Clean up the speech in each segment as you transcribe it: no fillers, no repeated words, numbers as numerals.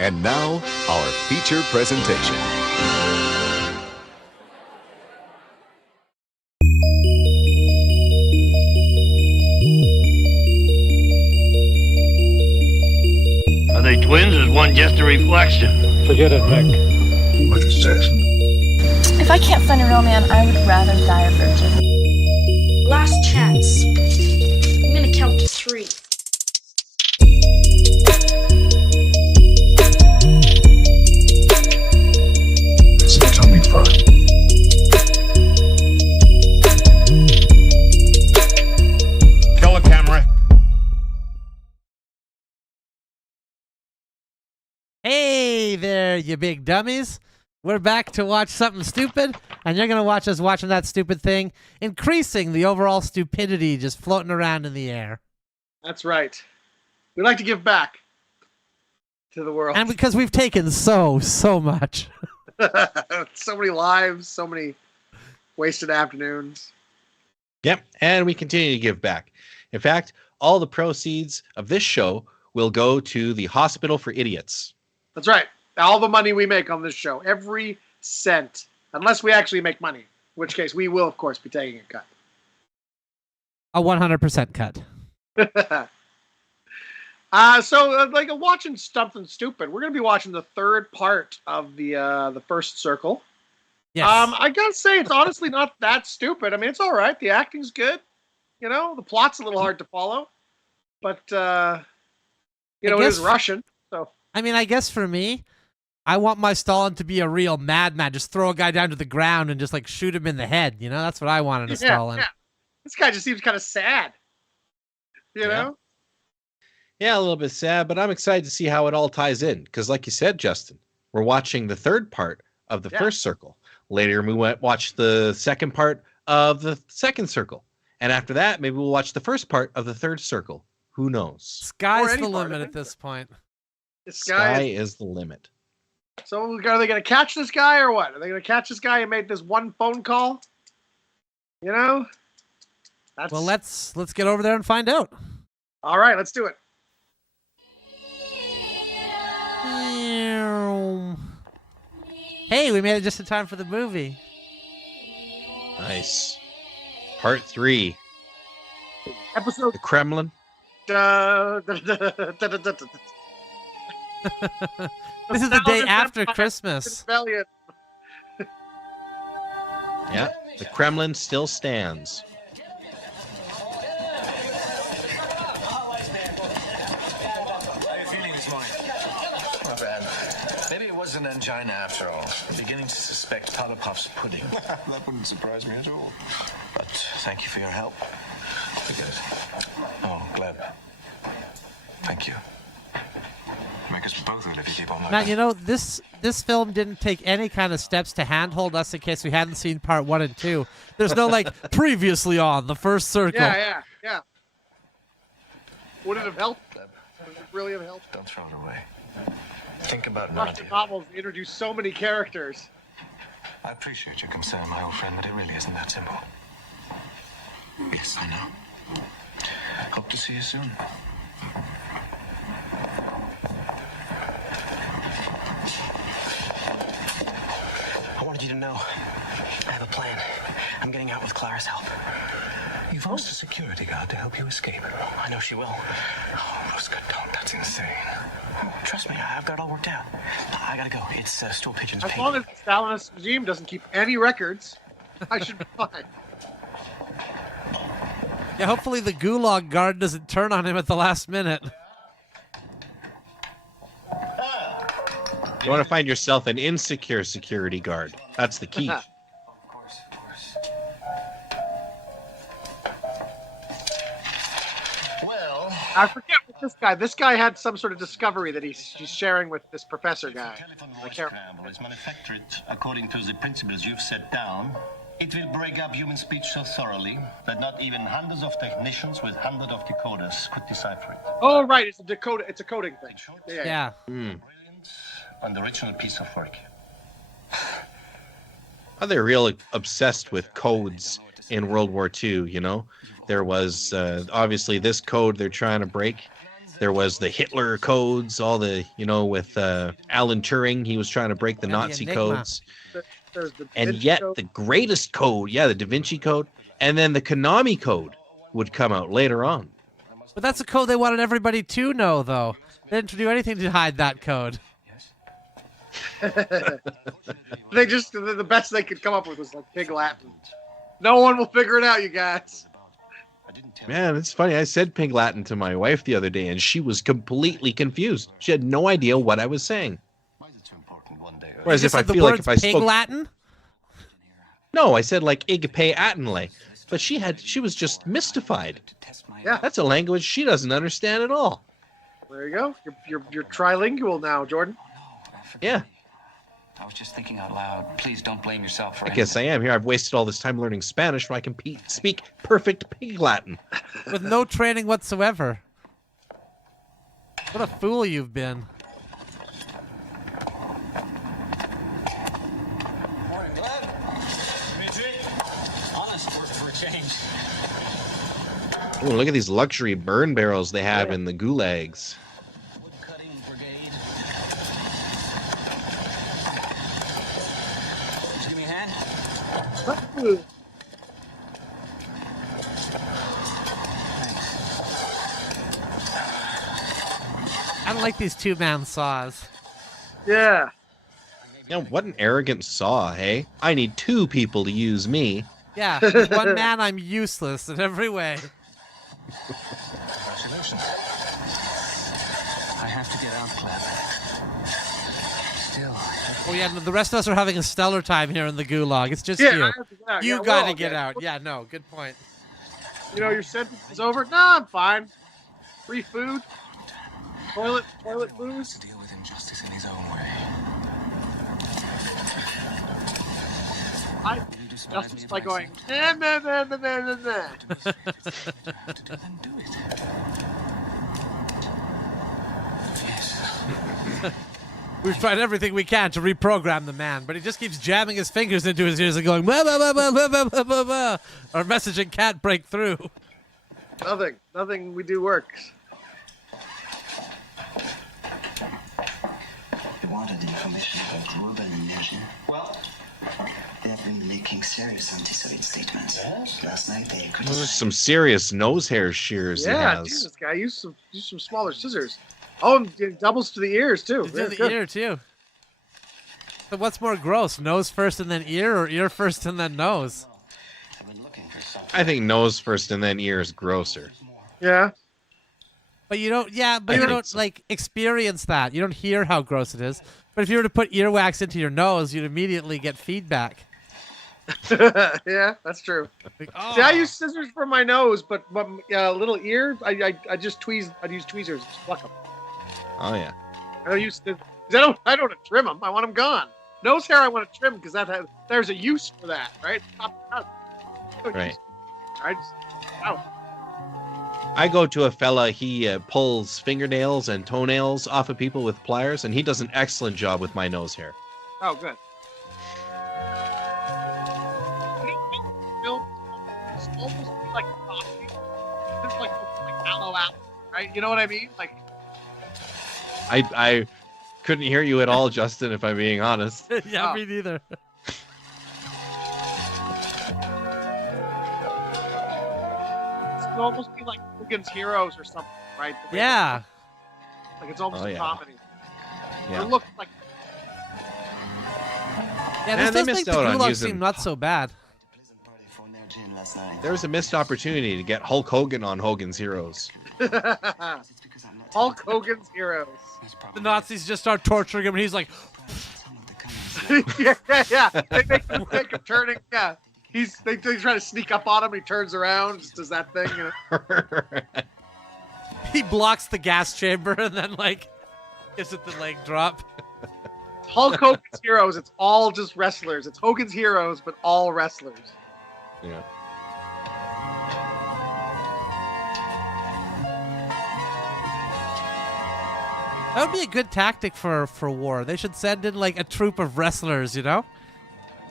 And now, our feature presentation. Are they twins or is one just a reflection? Forget it, Mick. What is Jackson? If I can't find a real man, I would rather die a virgin. Last chance. I'm gonna count to 3. It's an atomic fire. Kill a camera. Hey there, you big dummies. We're back to watch something stupid, and you're going to watch us watching that stupid thing, increasing the overall stupidity just floating around in the air. That's right. We like to give back to the world. And because we've taken so much. So many lives, so many wasted afternoons. Yep, and we continue to give back. In fact, all the proceeds of this show will go to the Hospital for Idiots. That's right. All the money we make on this show, every cent, unless we actually make money, in which case we will, of course, be taking a cut. A 100% cut. Like watching something stupid. We're gonna be watching the third part of the first circle. Yes. I gotta say it's honestly not that stupid. I mean, it's all right. The acting's good. You know, the plot's a little hard to follow, but it is Russian. So I mean, I guess for me, I want my Stalin to be a real madman. Just throw a guy down to the ground and just like shoot him in the head. You know, that's what I want in a Stalin. Yeah. This guy just seems kind of sad. You know? Yeah, a little bit sad, but I'm excited to see how it all ties in. Because like you said, Justin, we're watching the third part of the first circle. Later, we watch the second part of the second circle. And after that, maybe we'll watch the first part of the third circle. Who knows? Sky's the limit at this point. The sky is the limit. So are they going to catch this guy or what? Are they going to catch this guy who made this one phone call? You know? Well, let's get over there and find out. All right, let's do it. Hey, we made it just in time for the movie. Nice. Part 3. Episode. The Kremlin. This is the day after Christmas. Yeah, the Kremlin still stands. Maybe it was an angina after all. I'm beginning to suspect Powder Puff's pudding. That wouldn't surprise me at all. But thank you for your help. Because, Gleb. Thank you. Make us both live if you keep on like Now, that. you know, this film didn't take any kind of steps to handhold us in case we hadn't seen part 1 and 2. There's no, like, previously on the first circle. Yeah. Would it have helped? Would it really have helped? Don't throw it away. Think about it, Russian novels introduce so many characters. I appreciate your concern, my old friend, but it really isn't that simple. Yes, I know. Hope to see you soon. I wanted you to know I have a plan. I'm getting out with Clara's help. You've asked a security guard to help you escape. I know she will. Oh, Roscoe, don't. That's insane. Trust me, I've got it all worked out. I gotta go. It's stool pigeons. As long as the Stalinist regime doesn't keep any records, I should be fine. Yeah, hopefully the Gulag guard doesn't turn on him at the last minute. You want to find yourself an insecure security guard. That's the key. Of course. Well, I forget what this guy. This guy had some sort of discovery that he's sharing with this professor guy. telephone I voice can't. scramble is manufactured according to the principles you've set down. It will break up human speech so thoroughly that not even hundreds of technicians with hundreds of decoders could decipher it. Oh, right. It's a coding thing. In short, Yeah. brilliant and original piece of work. Oh, they're really obsessed with codes in World War II, you know? There was obviously this code they're trying to break, There was the Hitler codes, all the, with Alan Turing, he was trying to break the Nazi codes. There's the And yet code. the greatest code, the Da Vinci Code, and then the Konami Code would come out later on. But that's a code they wanted everybody to know, though. They didn't do anything to hide that code. They just the best they could come up with was like Pig Latin. No one will figure it out, you guys. Man, it's funny. I said Pig Latin to my wife the other day, and she was completely confused. She had no idea what I was saying. Whereas if I feel like if I Pig spoke Latin? No, I said like Igpe Atenle. But she was just mystified. Yeah. That's a language she doesn't understand at all. There you go. You're trilingual now, Jordan. Yeah. I was just thinking out loud. Please don't blame yourself for I guess I am here. I've wasted all this time learning Spanish so I can speak perfect Pig Latin. With no training whatsoever. What a fool you've been. Morning, bud. Honest work for a change. Ooh, look at these luxury burn barrels they have in the gulags. Woodcutting brigade. Just give me a hand. I don't like these two-man saws. Yeah. What an arrogant saw, hey? I need 2 people to use me. Yeah, with one man, I'm useless in every way. Congratulations. I have to get out, Clem. Still. Oh yeah, no, the rest of us are having a stellar time here in the gulag. It's just I you. have to get out. You we're gotta all get dead. out. Yeah, no, good point. Your sentence is over? No, I'm fine. Free food. Toilet booze. To deal with injustice in his own way. I justice by going, nah, nah, nah, nah, nah, nah. We've tried everything we can to reprogram the man, but he just keeps jamming his fingers into his ears and going, blah, blah, blah, blah, blah, blah, blah, blah, blah. Our messaging can't break through. Nothing we do works. They wanted the information about global energy. Well, they have been making serious anti-Soviet statements. Last night they Those are criticized some serious nose hair shears he Yeah, has. Jesus, guy, use some smaller scissors. Oh, and it doubles to the ears too. He's Very in the good. ear, too. So what's more gross, nose first and then ear, or ear first and then nose? I think nose first and then ear is grosser. Yeah. But you don't, I you think don't, so. like, experience that. You don't hear how gross it is. But if you were to put earwax into your nose, you'd immediately get feedback. Yeah, that's true. Like, oh. See, I use scissors for my nose, but little ear, I just tweeze. I use tweezers. Just pluck them. Oh, yeah. I don't use scissors. I don't want to trim them. I want them gone. Nose hair, I want to trim because there's a use for that, right? Right. Ow. I go to a fella, he pulls fingernails and toenails off of people with pliers, and he does an excellent job with my nose hair. Oh, good. It's almost like coffee. It's like aloe apple, right? You know what I mean? Like, I couldn't hear you at all, Justin, if I'm being honest. Yeah, Oh. me neither. it could almost be like Hogan's Heroes or something, right? The way Yeah. Like it's almost Oh, a yeah. comedy. Yeah. It looks like Yeah, Man, this they does make missed the out on gulag using- seem not so bad. party for Mergin last night. There was a missed opportunity to get Hulk Hogan on Hogan's Heroes. It's because I'm not Hulk Hogan's Heroes. The Nazis just start torturing him, and he's like, some of the communists. yeah. They make him turning. Yeah, they try to sneak up on him. He turns around, just does that thing. You know? he blocks the gas chamber, and then, like, gives it the leg drop. Hulk Hogan's Heroes. It's all just wrestlers. It's Hogan's Heroes, but all wrestlers. Yeah. That would be a good tactic for war. They should send in, like, a troop of wrestlers, you know?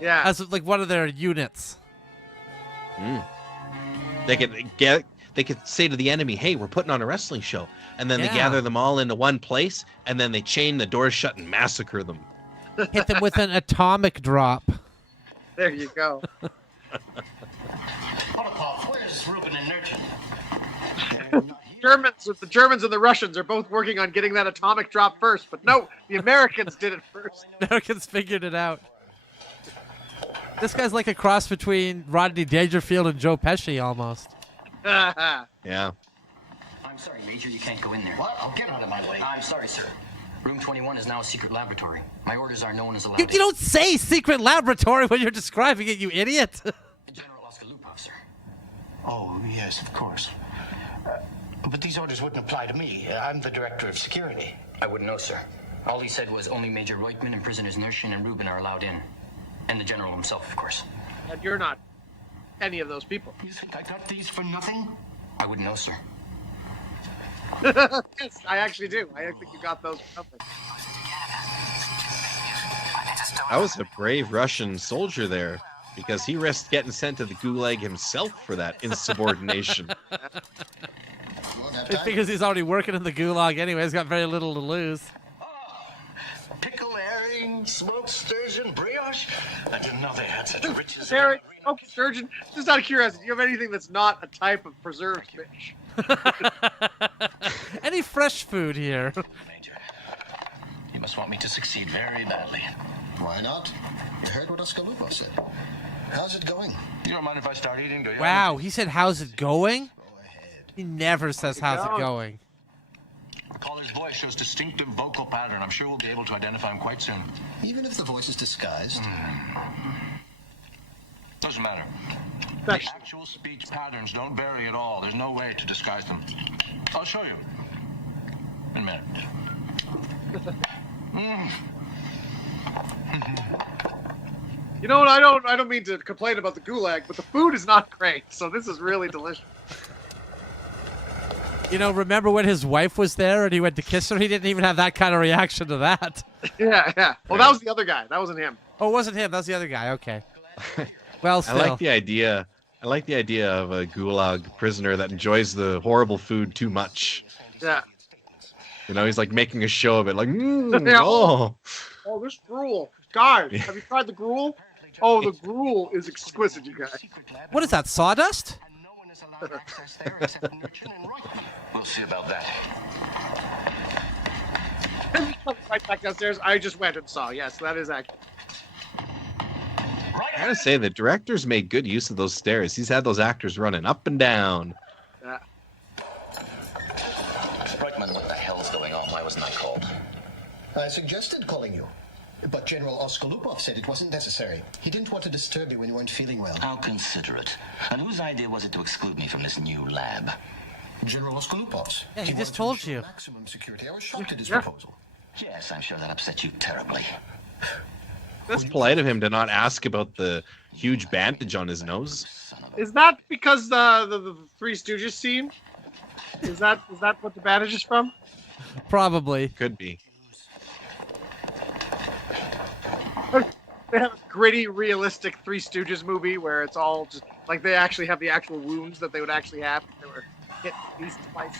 Yeah. As, like, one of their units. They could get they could say to the enemy, "Hey, we're putting on a wrestling show," and then they Yeah. gather them all into one place, and then they chain the doors shut and massacre them. Hit them with an atomic drop. There you go. Polakov, where's Rubin and Nurchin? The Germans and the Russians are both working on getting that atomic drop first, but no, the Americans did it first. Americans figured it out. This guy's like a cross between Rodney Dangerfield and Joe Pesci almost. Yeah. I'm sorry, Major, you can't go in there. What? I'll get out of my way. I'm sorry, sir. Room 21 is now a secret laboratory. My orders are no one is allowed You in. don't say secret laboratory when you're describing it, you idiot. General Oskalupov, sir. Oh, yes, of course. But these orders wouldn't apply to me. I'm the director of security. I wouldn't know, sir. All he said was only Major Reutman and prisoners Nurshin and Rubin are allowed in. And the general himself, of course. And you're not any of those people. You think I got these for nothing? I wouldn't know, sir. Yes, I actually do. I think you got those for nothing. That was a brave Russian soldier there, because he risked getting sent to the gulag himself for that insubordination. He figures he's already working in the gulag anyway. He's got very little to lose. Pickle herring, smoked sturgeon, brioche. I didn't know they had such riches. Harry, sturgeon. Just out of curiosity, do you have anything that's not a type of preserved fish? Any fresh food here? Major, you must want me to succeed very badly. Why not? You heard what Oskalupov said. How's it going? You don't mind if I start eating, do you? Wow, he said, "How's it going?" He never says, "How's it going?" The caller's voice shows distinctive vocal pattern. I'm sure we'll be able to identify him quite soon. Even if the voice is disguised? Doesn't matter. The actual speech patterns don't vary at all. There's no way to disguise them. I'll show you. In a minute. You know what? I don't mean to complain about the gulag, but the food is not great. So this is really delicious. You know, remember when his wife was there and he went to kiss her? He didn't even have that kind of reaction to that. Yeah. Well, that was the other guy. That wasn't him. Oh, it wasn't him. That was the other guy. Okay. Well, still. I like the idea of a gulag prisoner that enjoys the horrible food too much. Yeah. You know, he's like making a show of it, like, Yeah. oh, this gruel. Guys, have you tried the gruel? Oh, the gruel is exquisite, you guys. What is that, sawdust? We'll see about that. Right back downstairs. I just went and saw. Yes, that is accurate. I gotta say, the director's made good use of those stairs. He's had those actors running up and down. Yeah. Reutman, what the hell's going on? Why wasn't I called? I suggested calling you. But General Oskalupov said it wasn't necessary. He didn't want to disturb you when you weren't feeling well. How considerate. And whose idea was it to exclude me from this new lab? General Oskalupov's. Yeah, he just wanted to told ensure you. Maximum security. I was shocked at his proposal. Yes, I'm sure that upset you terribly. It's polite of him to not ask about the huge bandage on his nose. Is that because the Three Stooges scene? Is that what the bandage is from? Probably. Could be. They have a gritty, realistic Three Stooges movie where it's all just like they actually have the actual wounds that they would actually have if they were hit at least twice.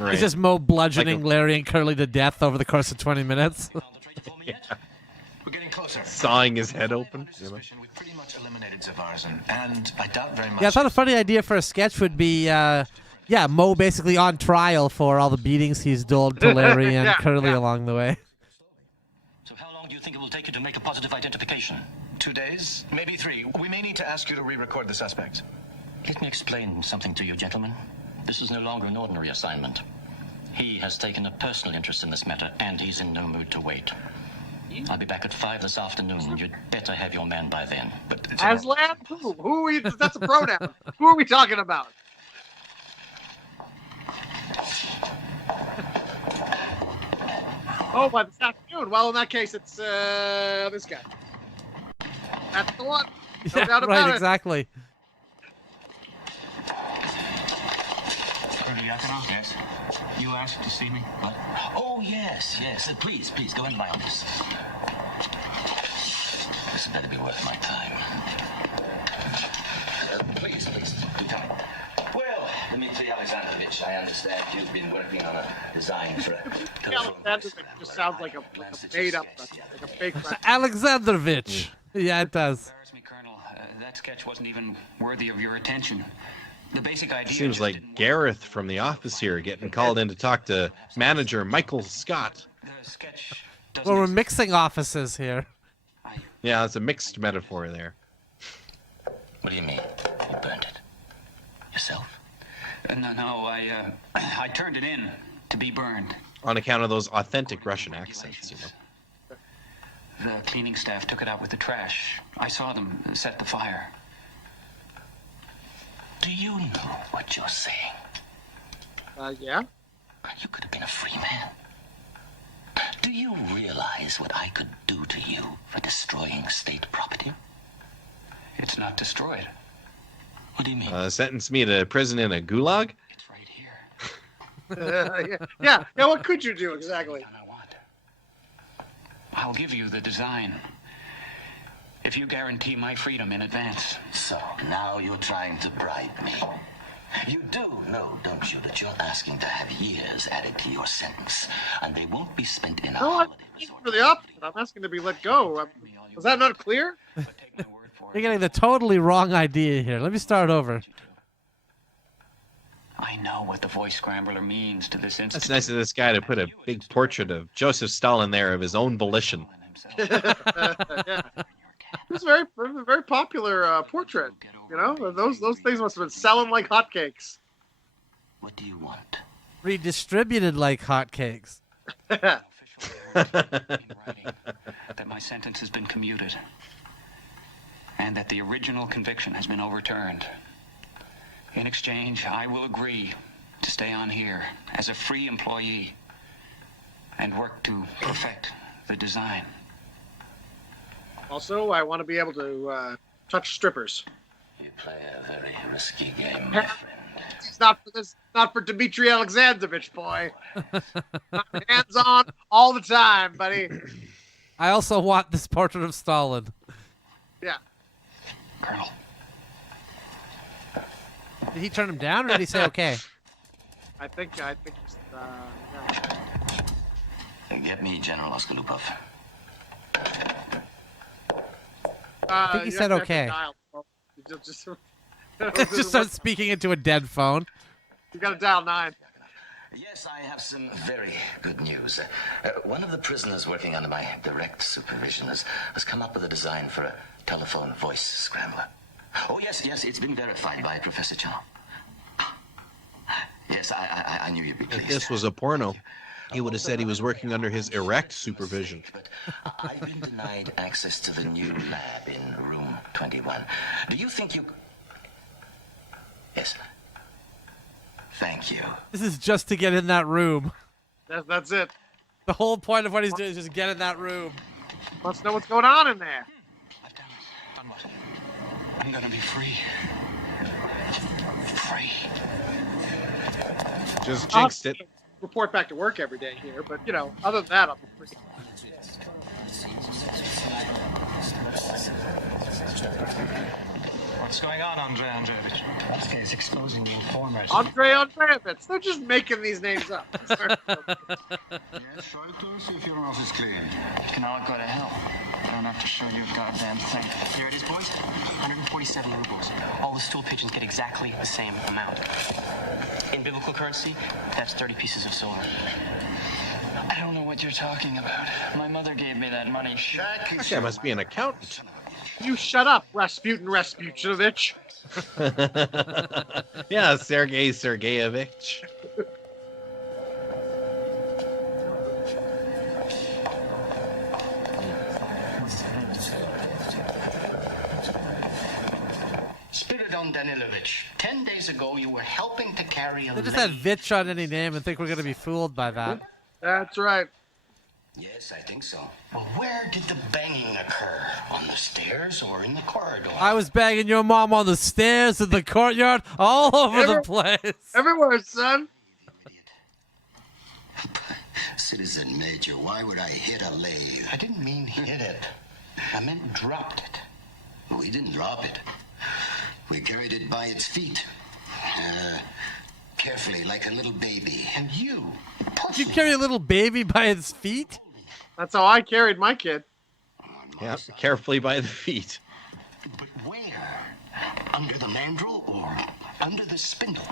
Right. He's just Mo bludgeoning Larry and Curly to death over the course of 20 minutes. We're getting closer. Sawing his head open. You know? We've pretty much eliminated Zavarzin, and I doubt very much. Yeah, I thought a funny idea for a sketch would be, Mo basically on trial for all the beatings he's doled to Larry and Curly along the way. So how long do you think it will take you to make a positive identification? 2 days? Maybe 3. We may need to ask you to re-record the suspect. Let me explain something to you, gentlemen. This is no longer an ordinary assignment. He has taken a personal interest in this matter, and he's in no mood to wait. I'll be back at 5 this afternoon. You'd better have your man by then. But Aslan? Who? Who are we? That's a pronoun. Who are we talking about? Oh, by this afternoon. Well, in that case, it's this guy. That's the one. No doubt about right, it. exactly. Yes. You asked to see me? What? Oh, yes. Please, go into my office. This had better be worth my time. Please, do tell me. Well, let me tell you Alexandrovich, I understand you've been working on a design for a telephone. Alexandrovich just sounds like a made up, like a fake. Alexandrovich. Yeah, it does. Embarrass me, Colonel. That sketch wasn't even worthy of your attention. The basic idea Seems like Gareth from The Office here getting called in to talk to manager Michael Scott. The sketch Well, we're mixing offices here. Yeah, it's a mixed metaphor there. What do you mean? You burnt it? Yourself? No, I turned it in to be burned. On account of those authentic Russian accents, you know. The cleaning staff took it out with the trash. I saw them set the fire. Do you know what you're saying? Yeah. You could have been a free man. Do you realize what I could do to you for destroying state property? It's not destroyed. What do you mean? Sentence me to prison in a gulag? It's right here. Yeah. What could you do exactly? I'll give you the design if you guarantee my freedom in advance. So now you're trying to bribe me. You do know, don't you, that you're asking to have years added to your sentence, and they won't be spent in a holiday resort. For the opposite, I'm asking to be let go. Was that not clear? You're getting the totally wrong idea here. Let me start over. I know what the voice scrambler means to this institute. That's nice of this guy to put a big portrait of Joseph Stalin there of his own volition. Yeah. It's a very popular portrait. You know, those things must have been selling like hotcakes. What do you want? Redistributed like hotcakes. That my sentence has been commuted, and that the original conviction has been overturned. In exchange, I will agree to stay on here as a free employee and work to perfect the design. Also, I want to be able to touch strippers. You play a very risky game, my friend. It's not for Dmitry Alexandrovich, boy. Hands on all the time, buddy. I also want this portrait of Stalin. Yeah. Colonel. Did he turn him down, or did he say okay? I think. Yeah. Get me General Oskalupov. I think he said okay. Just start speaking into a dead phone. You got to dial 9. Yes, I have some very good news. One of the prisoners working under my direct supervision has come up with a design for a telephone voice scrambler. Oh, yes, it's been verified by Professor Chow. Yes, I knew you'd be pleased. If this was a porno, he would have said he was working under his erect supervision. But I've been denied access to the new lab in room 21. Do you think you... Yes. Thank you. This is just to get in that room. That's it. The whole point of what he's doing is just get in that room. Wants to know what's going on in there. I've done what? I'm gonna be free. Free. Just jinxed it. Report back to work every day here, but you know, other than that, I'm free. What's going on, Andrei Andreevich? Vasquez is exposing the informers. Andrei Andreevich. They're just making these names up. Yes, show it to us if your nose is clean. You can all go to hell. I don't have to show you a goddamn thing. Here it is, boys. 147 rubles. All the stool pigeons get exactly the same amount. In biblical currency, that's 30 pieces of silver. I don't know what you're talking about. My mother gave me that money. That guy must be an accountant. You shut up, Rasputin Rasputinovich. Yeah, Sergei Sergeyevich. Spiridon Danilovich, 10 days ago you were helping to carry a They just had Vitch on any name and think we're going to be fooled by that. That's right. Yes, I think so. Well, where did the banging occur? On the stairs or in the corridor? I was banging your mom on the stairs in the courtyard, all over the place. Everywhere, son. Citizen Major, why would I hit a lathe? I didn't mean hit it. I meant dropped it. We didn't drop it. We carried it by its feet. carefully, like a little baby. And you, Did you carry a little baby by its feet? That's how I carried my kid. Yeah, carefully by the feet. But where? Under the mandrel or under the spindle?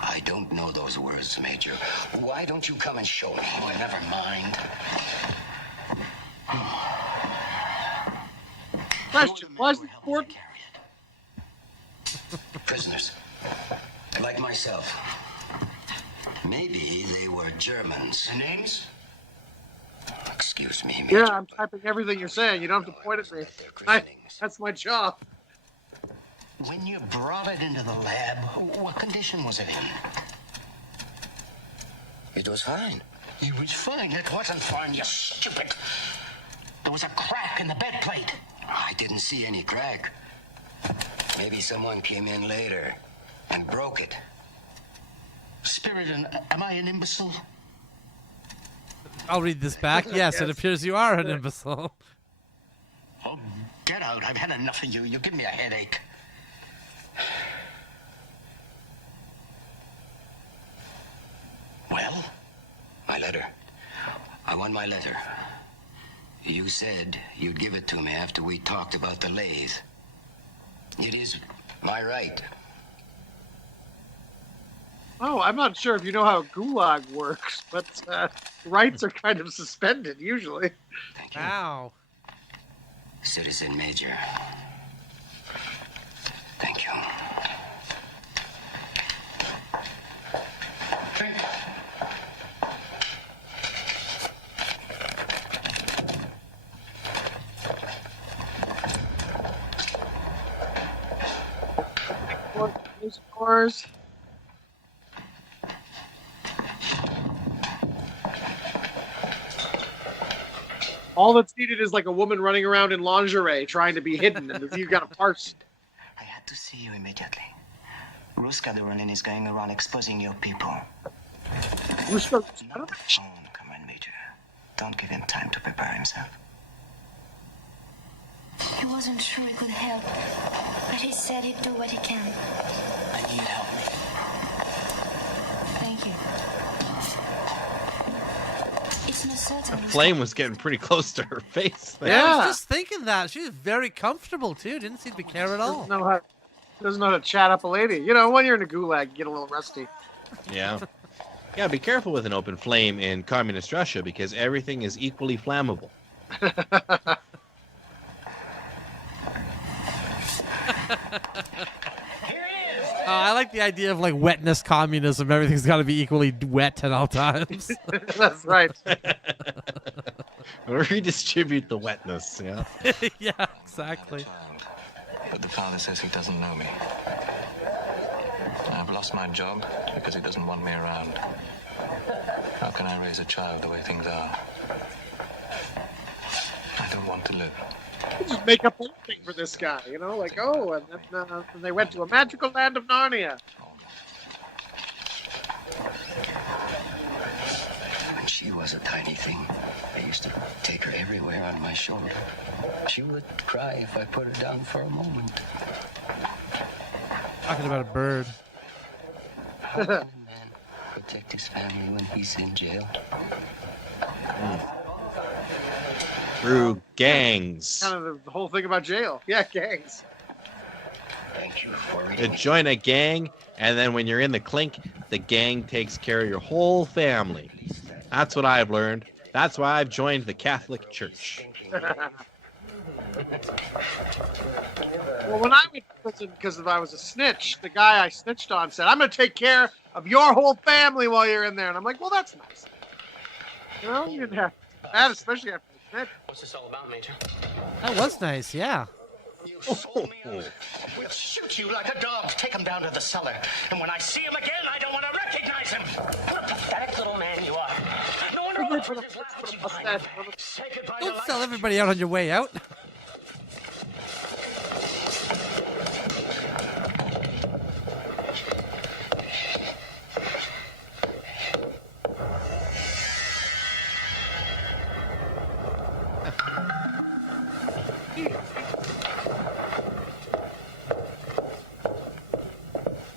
I don't know those words, Major. Why don't you come and show me? Oh, never mind. Question: why is this important? Prisoners, like myself. Maybe they were Germans. The names? Excuse me, Major. Yeah, I'm typing everything you're saying. You don't have to point at me. That's my job. When you brought it into the lab, what condition was it in? It was fine. It was fine. It wasn't fine, you stupid. There was a crack in the bed plate. I didn't see any crack. Maybe someone came in later and broke it. Spirit, am I an imbecile? I'll read this back. Yes, it appears you are an imbecile. Oh, get out. I've had enough of you. You give me a headache. Well, my letter. I won my letter. You said you'd give it to me after we talked about the lathe. It is my right. Oh, I'm not sure if you know how Gulag works, but rights are kind of suspended usually. Thank you. Wow. Citizen Major. Thank you. Scores. All that's needed is like a woman running around in lingerie trying to be hidden, and you've got to parse. I had to see you immediately. Ruska is going around exposing your people. Ruska, Not the phone, Comrade Major. Don't give him time to prepare himself. He wasn't sure he could help, but he said he'd do what he can. I need help. Thank you. It's no certain. Flame was getting pretty close to her face there. Yeah, I was just thinking that. She's very comfortable, too. Didn't seem to care at all. Doesn't know how to chat up a lady. You know, when you're in a gulag, you get a little rusty. Yeah. Yeah, be careful with an open flame in communist Russia because everything is equally flammable. I like the idea of like wetness communism. Everything's got to be equally wet at all times. That's right. Redistribute the wetness, yeah. Yeah, exactly. But the father says he doesn't know me. I've lost my job because he doesn't want me around. How can I raise a child the way things are? I don't want to live. Just make up anything for this guy, you know, like, oh, and then they went to a magical land of Narnia. When she was a tiny thing, I used to take her everywhere on my shoulder. She would cry if I put her down for a moment. Talking about a bird. How can a man protect his family when he's in jail? Through gangs. Kind of the whole thing about jail. Yeah, gangs. Thank you for You reading. join a gang, and then when you're in the clink, the gang takes care of your whole family. That's what I've learned. That's why I've joined the Catholic Church. Well, when I went to prison because I was a snitch, the guy I snitched on said, I'm going to take care of your whole family while you're in there. And I'm like, well, that's nice. You know, you didn't have that, especially after the snitch. What's this all about, Major? That was nice, yeah. You sold me out. We'll shoot you like a dog. Take him down to the cellar. And when I see him again, I don't want to recognize him. What a pathetic little man you are. No wonder all the prisoners laugh you behind. Say goodbye to Don't life. sell everybody out on your way out.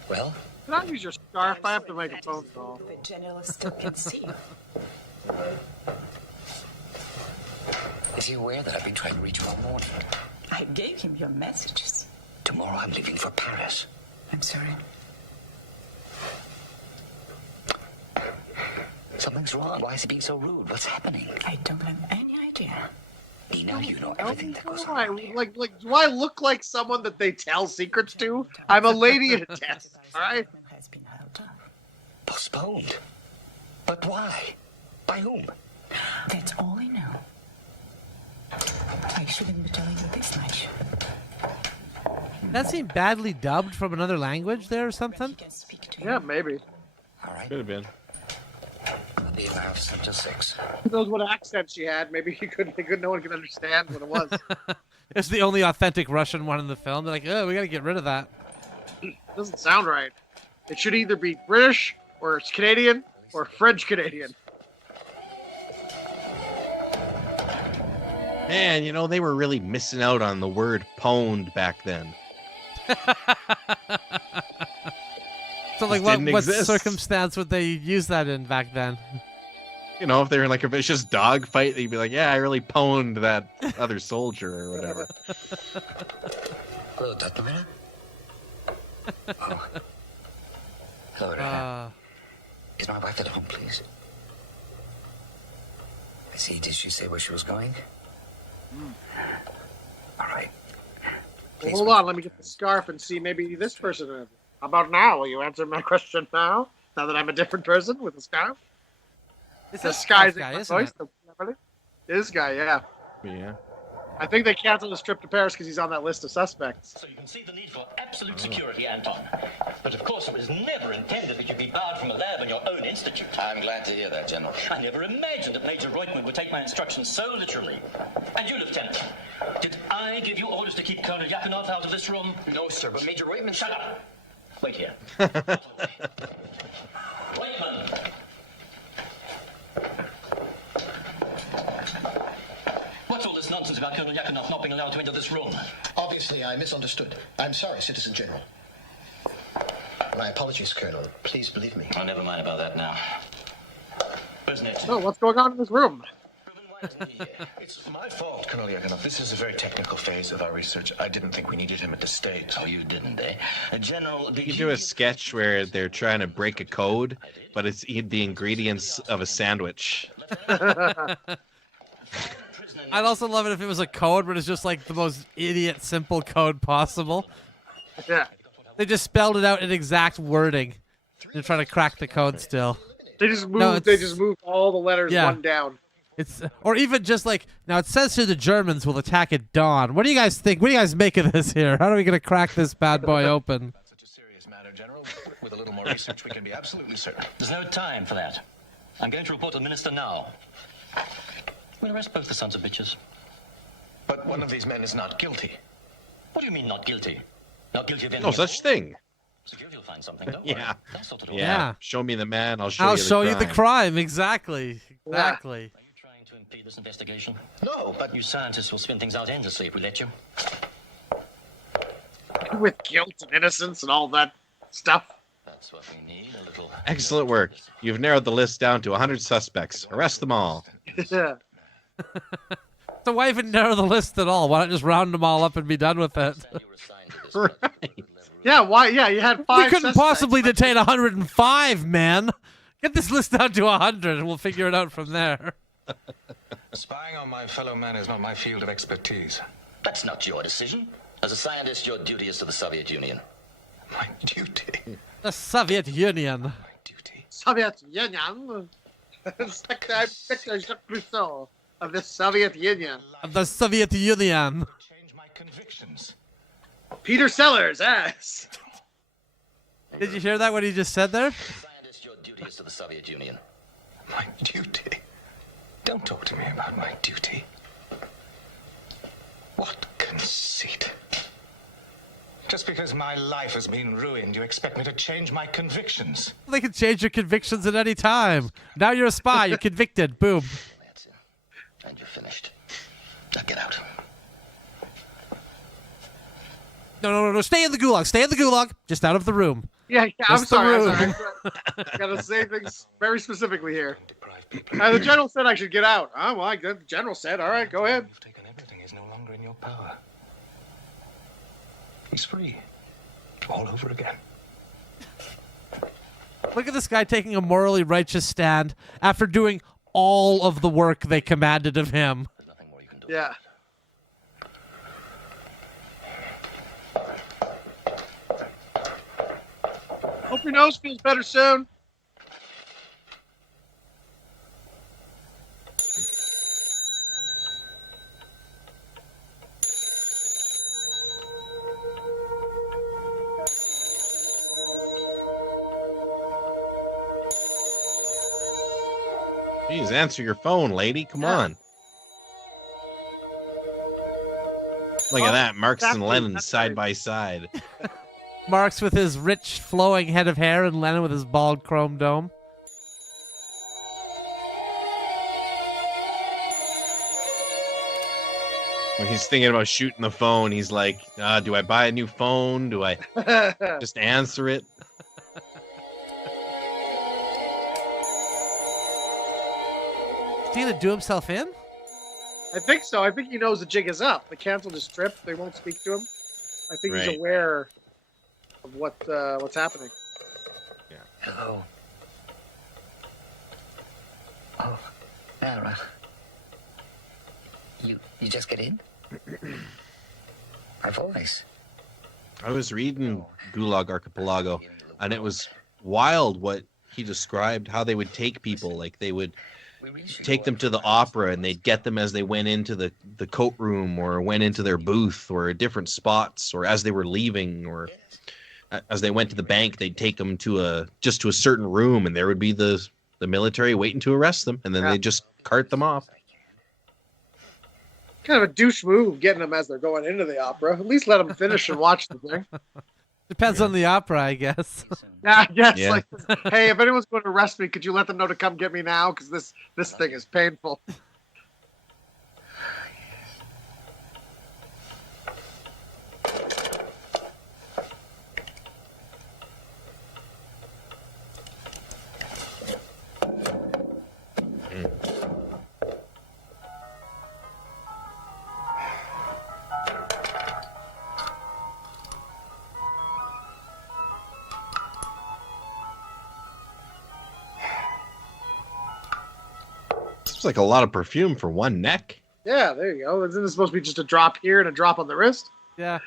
Well, Can I use your scarf. I have to make a phone call. The general still can see. Is he aware that I've been trying to reach him all morning? I gave him your messages. Tomorrow I'm leaving for Paris. I'm sorry. Something's wrong. Why is he being so rude? What's happening? I don't have any idea. Nina, you know everything that goes on. Like, do I look like someone that they tell secrets to? I'm a lady in a desk, all right? Has been held up. Postponed? But why? By whom? That's all I know. I shouldn't be telling you this much. That seemed badly dubbed from another language there or something. Yeah, maybe. All right. Could have been. I'll be in the house until 6. Who knows what accent she had? Maybe no one could understand what it was. It's the only authentic Russian one in the film. They're like, oh, we got to get rid of that. Doesn't sound right. It should either be British or it's Canadian or French Canadian. Man, you know, they were really missing out on the word pwned back then. So, like, what circumstance would they use that in back then? You know, if they were in like a vicious dog fight, they'd be like, yeah, I really pwned that other soldier or whatever. Hello, Dr. Miller. Oh. Hello, Rebecca. Is my wife at home, please? I see. Did she say where she was going? All right. Well, hold on, let me get the scarf and see maybe this person. How about now? Will you answer my question now? Now that I'm a different person with a scarf? It's this guy's guy, my isn't voice. it? This guy, yeah. Yeah. I think they canceled his trip to Paris because he's on that list of suspects. So you can see the need for absolute security, Anton. But of course, it was never intended that you be barred from a lab in your own institute. I'm glad to hear that, General. I never imagined that Major Reutemann would take my instructions so literally. And you, Lieutenant, did I give you orders to keep Colonel Yakunov out of this room? No, sir, but Major Reutemann... Shut up! Wait here. Reutemann! What's all this nonsense about Colonel Yakunov not being allowed to enter this room? Obviously, I misunderstood. I'm sorry, Citizen General. My apologies, Colonel. Please believe me. Oh, never mind about that now. Where's Ned? So, what's going on in this room? It's my fault, Colonel Yakunov. This is a very technical phase of our research. I didn't think we needed him at this stage. Oh, you didn't, eh? General, You do a sketch where they're trying to break a code, but it's the ingredients of a sandwich. I'd also love it if it was a code, but it's just like the most idiot simple code possible. Yeah. They just spelled it out in exact wording. They're trying to crack the code still. They just moved. They just moved all the letters one down. It's or even just like now it says here the Germans will attack at dawn. What do you guys think? What do you guys make of this here? How are we gonna crack this bad boy open? That's such a serious matter, General. With a little more research, we can be absolutely certain. There's no time for that. I'm going to report to the minister now. We'll arrest both the sons of bitches. But one of these men is not guilty. What do you mean, not guilty? Not guilty of anything? No such thing. Security will find something, don't Yeah. worry. They'll sort it all Yeah. out. Show me the man. I'll show you the crime. Exactly. Exactly. Are you trying to impede this investigation? No, but you scientists will spin things out endlessly if we let you. With guilt and innocence and all that stuff. That's what we need, a little... Excellent work. You've narrowed the list down to 100 suspects. Arrest them all. Yeah. So why even narrow the list at all? Why not just round them all up and be done with it? Right. Yeah, why? Yeah, you had 5 We couldn't suspects. possibly detain 105, man. Get this list down to 100 and we'll figure it out from there. Spying on my fellow man is not my field of expertise. That's not your decision. As a scientist, your duty is to the Soviet Union. My duty? The Soviet Union. Soviet Union. Inspector Jacques Rousseau of the Soviet Union. Of the Soviet Union. Change my convictions. Peter Sellers, yes. Did you hear that, what he just said there? Scientist, your duty is to the Soviet Union. My duty? Don't talk to me about my duty. What conceit. Just because my life has been ruined, you expect me to change my convictions? They can change your convictions at any time. Now you're a spy. You're convicted. Boom. That's it. And you're finished. Now get out. No. Stay in the gulag. Stay in the gulag. Just out of the room. Yeah, I'm Just the sorry. room. Gotta say things very specifically here. The general said I should get out. Oh, well, the general said, all right, go ahead. You've taken everything is no longer in your power. He's free. All over again. Look at this guy taking a morally righteous stand after doing all of the work they commanded of him. Yeah. Hope your nose feels better soon. Jeez, answer your phone, lady. Come on. Look at that. Marx and Lenin side by side. Marx with his rich, flowing head of hair, and Lenin with his bald chrome dome. When he's thinking about shooting the phone, he's like, do I buy a new phone? Do I just answer it? Is he gonna do himself in? I think so. I think he knows the jig is up. They canceled his trip. They won't speak to him. I think he's aware of what's happening. Yeah. Hello. Oh, yeah, right. You just get in? My voice. I was reading Gulag Archipelago, and it was wild what he described, how they would take people. Like, they would take them to the opera, and they'd get them as they went into the coat room or went into their booth or different spots, or as they were leaving, or as they went to the bank, they'd take them to a certain room, and there would be the military waiting to arrest them, and then they'd just cart them off. Kind of a douche move, getting them as they're going into the opera. At least let them finish and watch the thing. Depends on the opera, I guess. Yeah, yes. Yeah. Like, hey, if anyone's going to arrest me, could you let them know to come get me now? Because this thing is painful. It's like a lot of perfume for one neck. Yeah, there you go. Isn't this supposed to be just a drop here and a drop on the wrist? Yeah.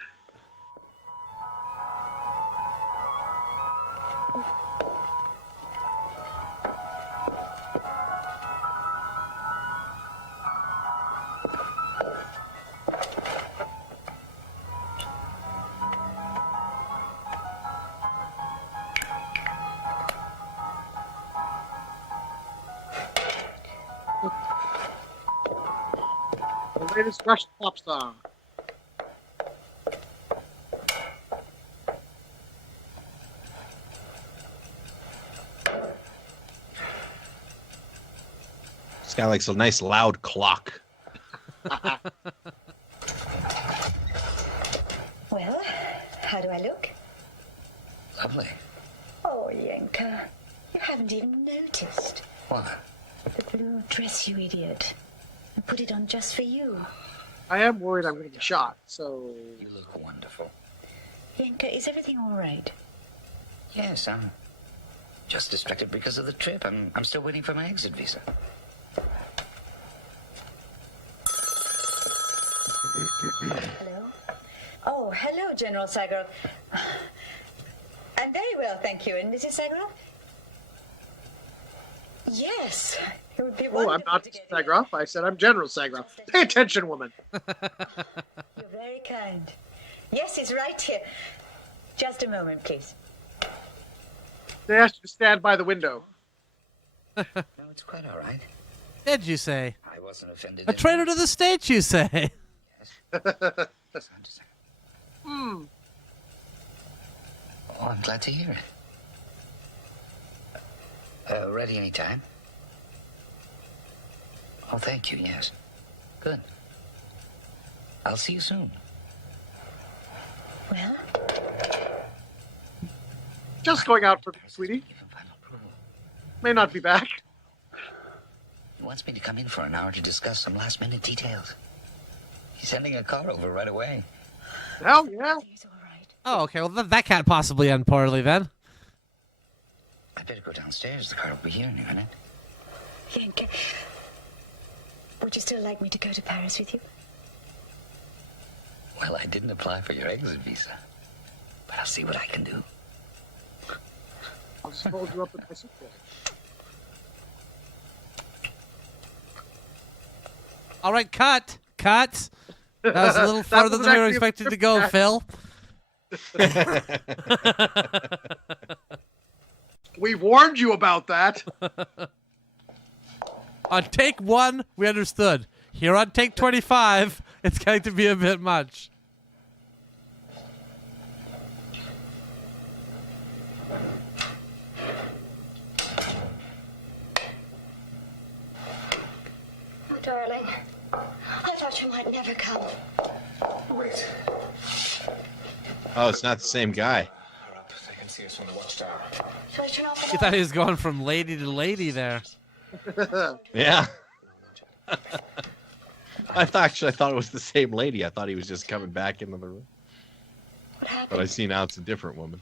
The latest Russian pop song. This guy likes a nice loud clock. Well, how do I look? Lovely. Oh, Yenka, you haven't even noticed. What? The blue dress, you idiot. I put it on just for you. I am worried I'm going to be shot, so... You look wonderful. Yenka, is everything all right? Yes, I'm just distracted because of the trip. I'm still waiting for my exit visa. Hello? Oh, hello, General Sagarov. I'm very well, thank you. And Mrs. Sagarov? Yes. It would be Oh, I'm not Sagroff. I said I'm General Sagroff. Pay attention, woman. You're very kind. Yes, he's right here. Just a moment, please. They asked you to stand by the window. No, it's quite all right. Did you say? I wasn't offended. A traitor to the state, you say? Hmm. Oh, I'm glad to hear it. Ready anytime? Oh, thank you, yes. Good. I'll see you soon. Well? Just going out for sweetie. May not be back. He wants me to come in for an hour to discuss some last-minute details. He's sending a car over right away. Hell yeah. Oh, okay. Well, that can't possibly end poorly then. I better go downstairs. The car will be here in a minute. Yank, would you still like me to go to Paris with you? Well, I didn't apply for your exit visa, but I'll see what I can do. I'll just hold you up with my suitcase. All right, cut. Cut. That was a little further than we were expected to go, Phil. We warned you about that. On take 1, we understood. Here on take 25, it's going to be a bit much. Oh, darling, I thought you might never come. Wait. Oh, it's not the same guy. Hurry up. They can see us from the watchtower. Shall I turn off the You thought he was going from lady to lady there. Yeah. I thought it was the same lady. I thought he was just coming back into the room. But I see now it's a different woman.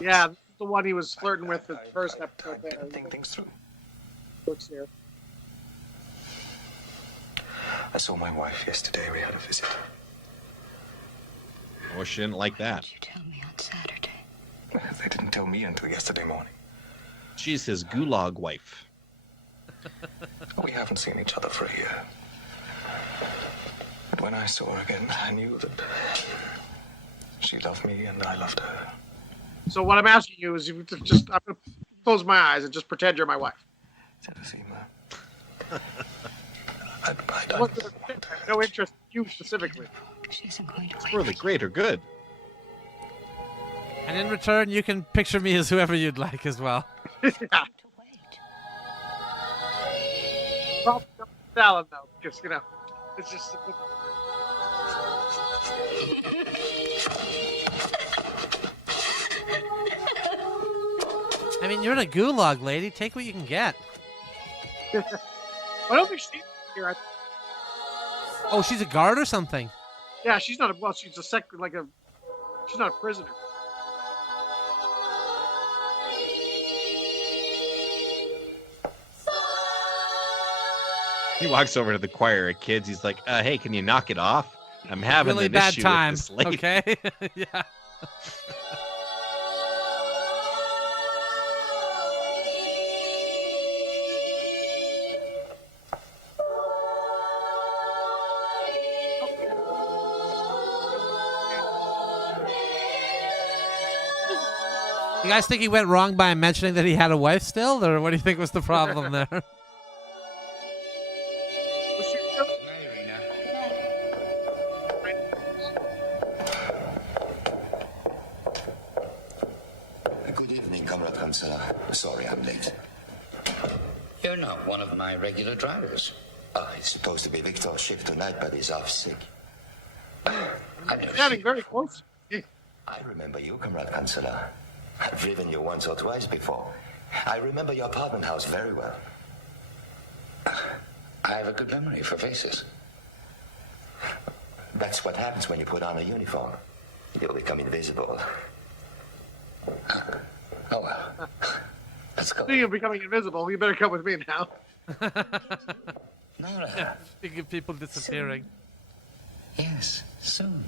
Yeah, the one he was flirting with the first episode there. Think things through. Looks here. I saw my wife yesterday. We had a visit. Oh, she didn't like that. You tell me on Saturday. They didn't tell me until yesterday morning. She's his gulag wife. We haven't seen each other for a year. But when I saw her again, I knew that she loved me and I loved her. So what I'm asking you is, you just I'm gonna close my eyes and just pretend you're my wife. I have no interest in you specifically. She isn't going to For the greater good. And in return, you can picture me as whoever you'd like as well. Yeah. Probably not Stalin though, because it's just. I mean, you're in a gulag, lady. Take what you can get. I don't think she's here. Oh, she's a guard or something. Yeah, she's not a. Well, she's a she's not a prisoner. He walks over to the choir of kids. He's like, "Hey, can you knock it off? I'm having Really an bad issue time. with this lady." Okay. Yeah. You guys think he went wrong by mentioning that he had a wife still, or what do you think was the problem there? Good evening, Comrade Counselor. Sorry I'm late. You're not one of my regular drivers. It's supposed to be Victor's shift tonight, but he's off sick. I know. Standing very close. I remember you, Comrade Counselor. I've driven you once or twice before. I remember your apartment house very well. I have a good memory for faces. That's what happens when you put on a uniform. You'll become invisible. Oh well. Let's go. Speaking of becoming invisible, you better come with me now. Yeah, speaking of people disappearing. Yes, soon.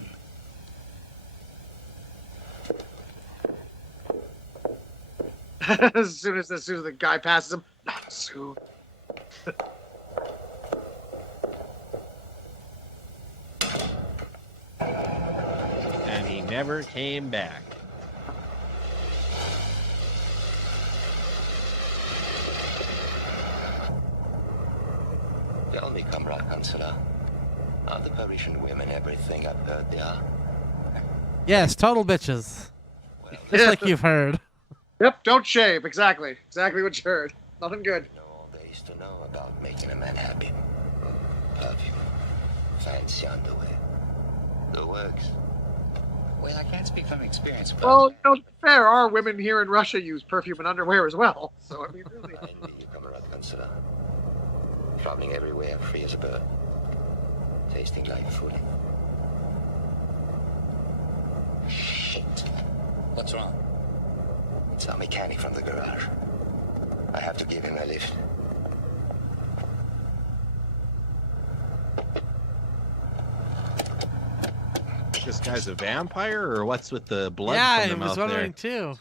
as soon as the guy passes him, not soon. And he never came back. Tell me, Comrade Counselor, are the Parisian women everything I've heard they are? Yes, total bitches. Just like you've heard. Yep, don't shave. Exactly what you heard. Nothing good. All there is to know about making a man happy. Perfume, fancy underwear, the works. Well, I can't speak from experience, but... Well, you know, to be fair, our women here in Russia use perfume and underwear as well. So, I mean, really. You come around consider. Traveling everywhere, free as a bird. Tasting like food. Shit. What's wrong? It's our mechanic from the garage. I have to give him a lift. This guy's a vampire, or what's with the blood Yeah, from I the was mouth wondering there? too.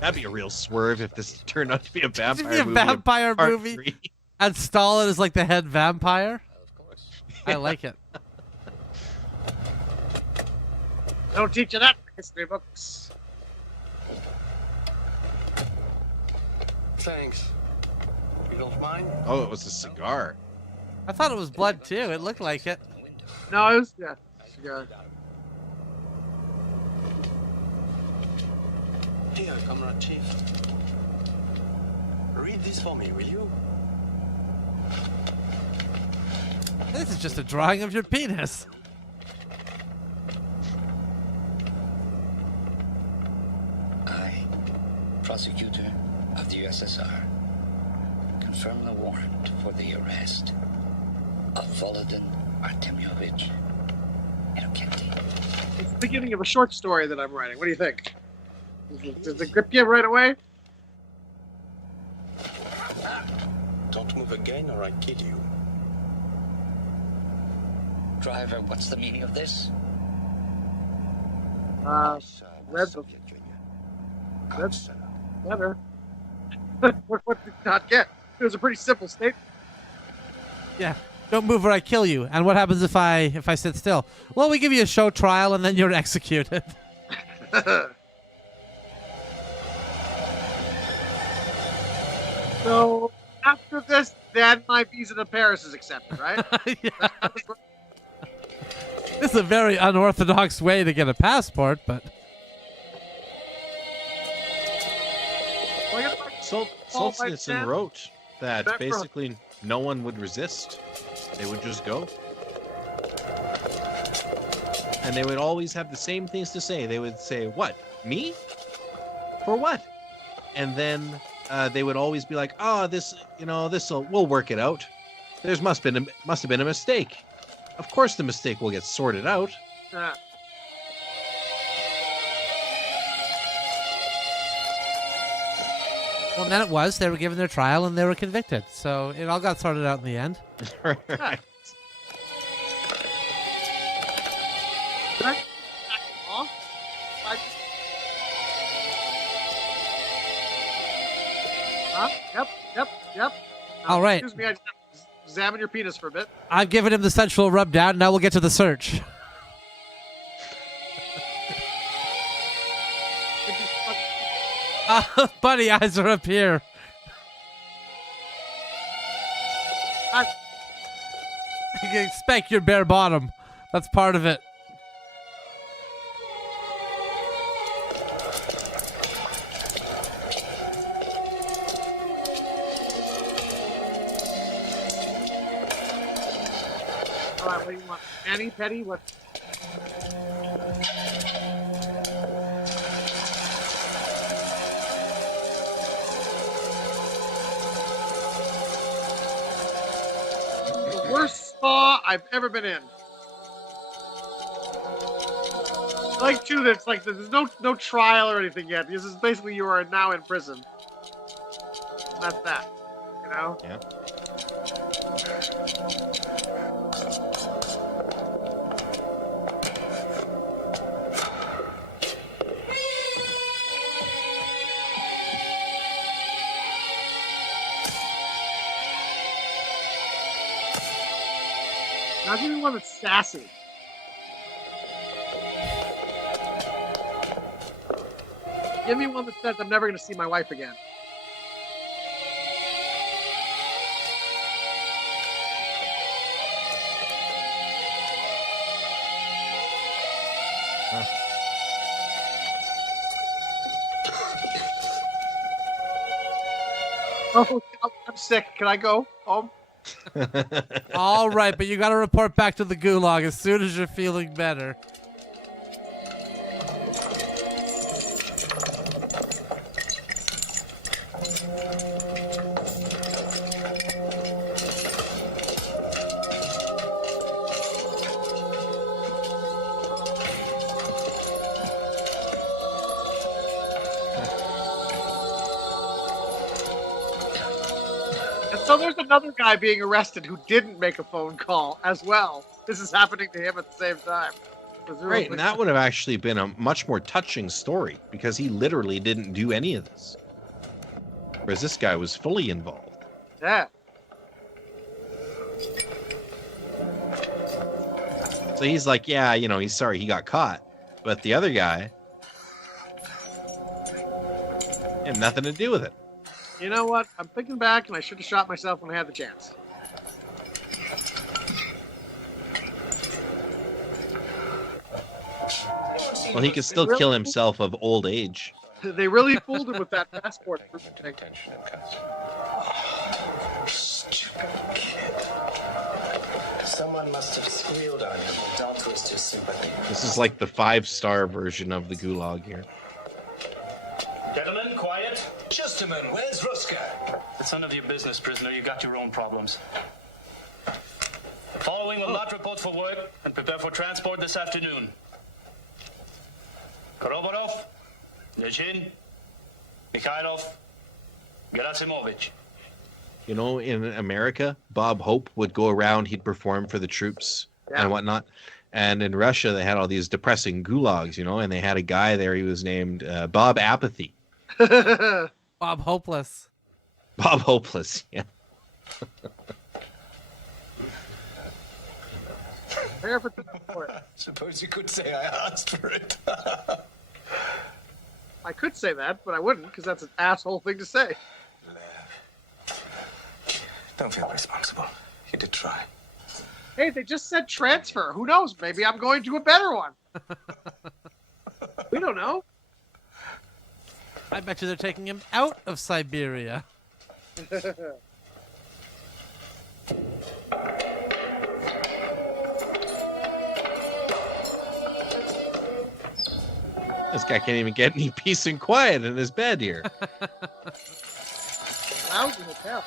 That'd be a real swerve if this turned out to be a vampire It'd be a movie. vampire part movie. 3. And Stalin is like the head vampire. Of course. I like it. Don't teach you that in history books. Thanks. You don't mind? Oh, it was a cigar. I thought it was blood too. It looked like it. No, it was, yeah. Cigar. Here, Comrade Chief. Read this for me, will you? This is just a drawing of your penis. I, prosecutor of the USSR, confirm the warrant for the arrest of Volodin Artemyovich Inokenti. It's the beginning of a short story that I'm writing. What do you think? Does it grip you right away? Don't move again or I kill you. Driver, what's the meaning of this? Read the letter. what did you not get? It was a pretty simple statement. Yeah. Don't move or I kill you. And what happens if I sit still? Well, we give you a show trial and then you're executed. So after this, then my visa to Paris is accepted, right? This is a very unorthodox way to get a passport, but Solzhenitsyn wrote that basically no one would resist. They would just go. And they would always have the same things to say. They would say, what? Me? For what? And then they would always be like, oh, we'll work it out. Must have been a mistake. Of course the mistake will get sorted out. Well, then it was. They were given their trial and they were convicted. So it all got sorted out in the end. Right. Yep. All right. Excuse me, I just have to examine your penis for a bit. I've given him the sensual rub down. Now we'll get to the search. Bunny eyes are up here. You can expect your bare bottom. That's part of it. All right, what do you want? Annie, Petty, what? The worst spa I've ever been in. Like, too, that's like there's no trial or anything yet. This is basically you are now in prison. And that's that. You know? Yeah. Now give me one that's sassy. Give me one that says I'm never going to see my wife again. Oh, I'm sick. Can I go home? All right, but you got to report back to the gulag as soon as you're feeling better. So there's another guy being arrested who didn't make a phone call as well. This is happening to him at the same time. Right, and that would have actually been a much more touching story because he literally didn't do any of this. Whereas this guy was fully involved. Yeah. So he's like, yeah, you know, he's sorry he got caught. But the other guy had nothing to do with it. You know what? I'm thinking back, and I should have shot myself when I had the chance. Well, he could still kill himself of old age. They really fooled him with that passport thing. Stupid kid. Someone must have squealed on him. Don't twist your sympathy. This is like the 5-star version of the Gulag here. Gentlemen, quiet. Just a minute. Where's Ruska? It's none of your business, prisoner. You got your own problems. The following will not report for work and prepare for transport this afternoon. Koroborov, Yechin, Mikhailov, Gerasimovich. You know, in America, Bob Hope would go around, he'd perform for the troops and whatnot. And in Russia, they had all these depressing gulags, you know, and they had a guy there, he was named Bob Apathy. Bob Hopeless. Bob Hopeless, yeah. Suppose you could say I asked for it. I could say that, but I wouldn't, because that's an asshole thing to say. Don't feel responsible. You did try. Hey, they just said transfer. Who knows? Maybe I'm going to a better one. We don't know. I bet you they're taking him out of Siberia. This guy can't even get any peace and quiet in his bed here. Lousy hotel.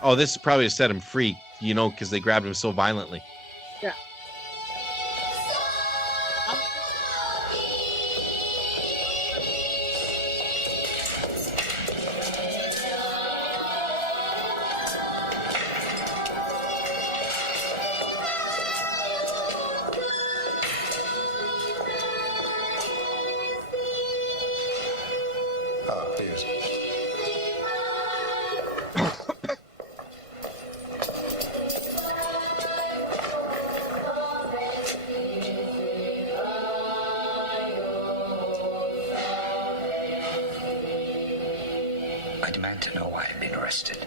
Oh, this probably set him free, you know, because they grabbed him so violently. Yeah. Oh, please. I demand to know why I've been arrested.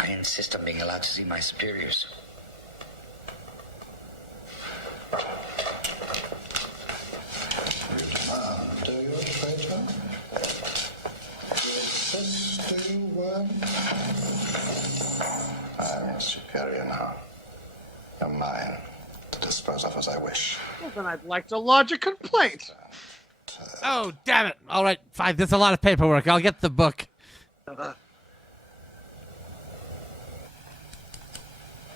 I insist on being allowed to see my superiors. Do you, traitor? Insist, do you, worm? I'm your superior now. You're mine to dispose of as I wish. Well, then I'd like to lodge a complaint. Oh, damn it. All right, fine. There's a lot of paperwork. I'll get the book.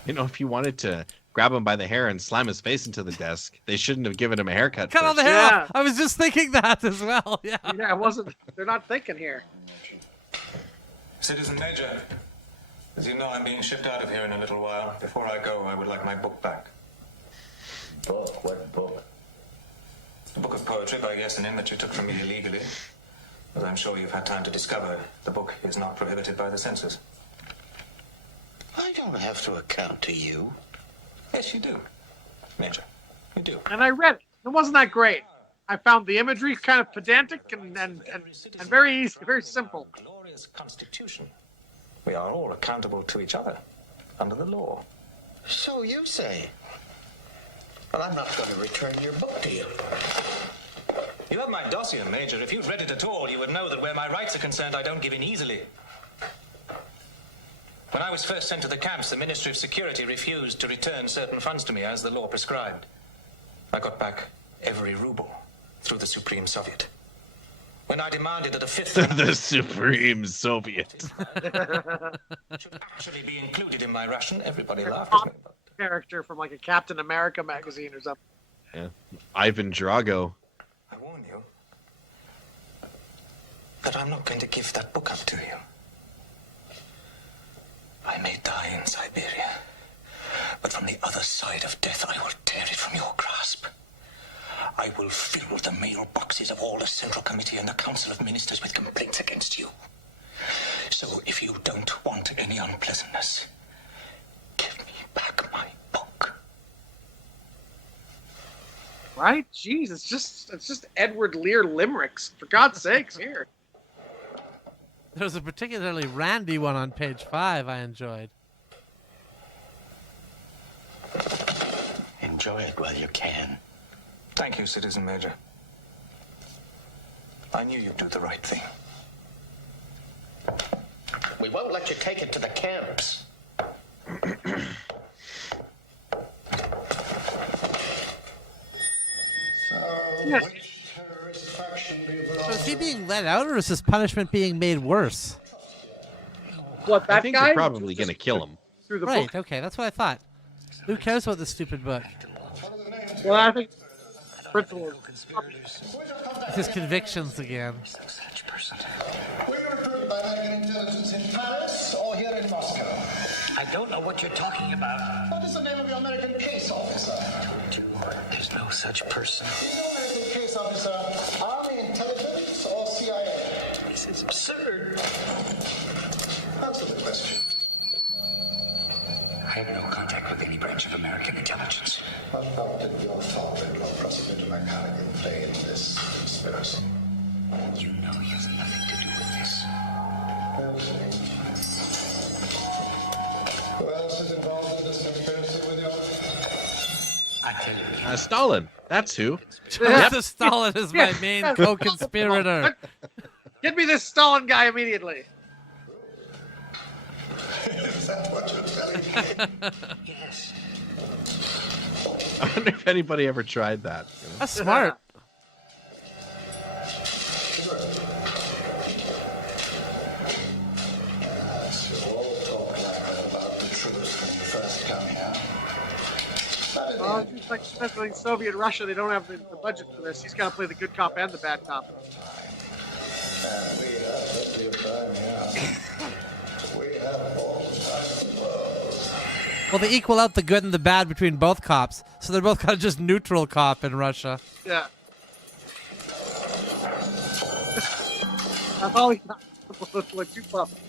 You know, if you wanted to grab him by the hair and slam his face into the desk, they shouldn't have given him a haircut. Cut all the first. hair off. I was just thinking that as well. Yeah. Yeah, it wasn't. They're not thinking here. Citizen Major, as you know, I'm being shipped out of here in a little while. Before I go, I would like my book back. Book? What book? The book of poetry by Yesenin that you took from me illegally. As I'm sure you've had time to discover, the book is not prohibited by the censors. I don't have to account to you. Yes, you do, Major. You do. And I read it. It wasn't that great. I found the imagery kind of pedantic and very easy, very simple. Glorious Constitution. We are all accountable to each other under the law. So you say. Well, I'm not going to return your book to you. You have my dossier, Major. If you'd read it at all, you would know that where my rights are concerned, I don't give in easily. When I was first sent to the camps, the Ministry of Security refused to return certain funds to me as the law prescribed. I got back every ruble through the Supreme Soviet. When I demanded that a fifth The Supreme Soviet. should actually be included in my ration, everybody laughed at me. Character from like a Captain America magazine or something. Yeah. Ivan Drago. I warn you. But I'm not going to give that book up to you. I may die in Siberia, but from the other side of death, I will tear it from your grasp. I will fill the mailboxes of all the Central Committee and the Council of Ministers with complaints against you. So if you don't want any unpleasantness, give me back my book. Right? Jeez, it's just Edward Lear limericks. For God's sakes, here. There's a particularly randy one on page 5 I enjoyed. Enjoy it while you can. Thank you, Citizen Major. I knew you'd do the right thing. We won't let you take it to the camps. Yeah. So is he being let out, or is his punishment being made worse? What, I think they're probably going to kill him. Through the Right, book. okay, that's what I thought. Who cares about this stupid book? Well, I think principal. It's his convictions again. Such person. Were you recruited by American intelligence in Paris or here in Moscow? I don't know what you're talking about. What is the name of your American case officer? There's no such person. Is your American case officer Army intelligence or CIA? This is absurd. Answer the question. I have no contact with any branch of American intelligence. What part did your father-in-law, Prosecutor McCarrigan, play in this conspiracy? You know he has nothing to do with this. Who else is involved in this conspiracy with you? I tell you. Stalin. That's who. Joseph Stalin is my main co-conspirator. Get me this Stalin guy immediately. Is that what you're telling me? Yes. I wonder if anybody ever tried that. You know? That's smart. You all talk like that about the truth when you first come here. Well, it's like especially in Soviet Russia, they don't have the budget for this. He's got to play the good cop and the bad cop. We have plenty of time here. We have all the time in the world. Well, they equal out the good and the bad between both cops, so they're both kind of just neutral cop in Russia. Yeah. I've always got like two puppets.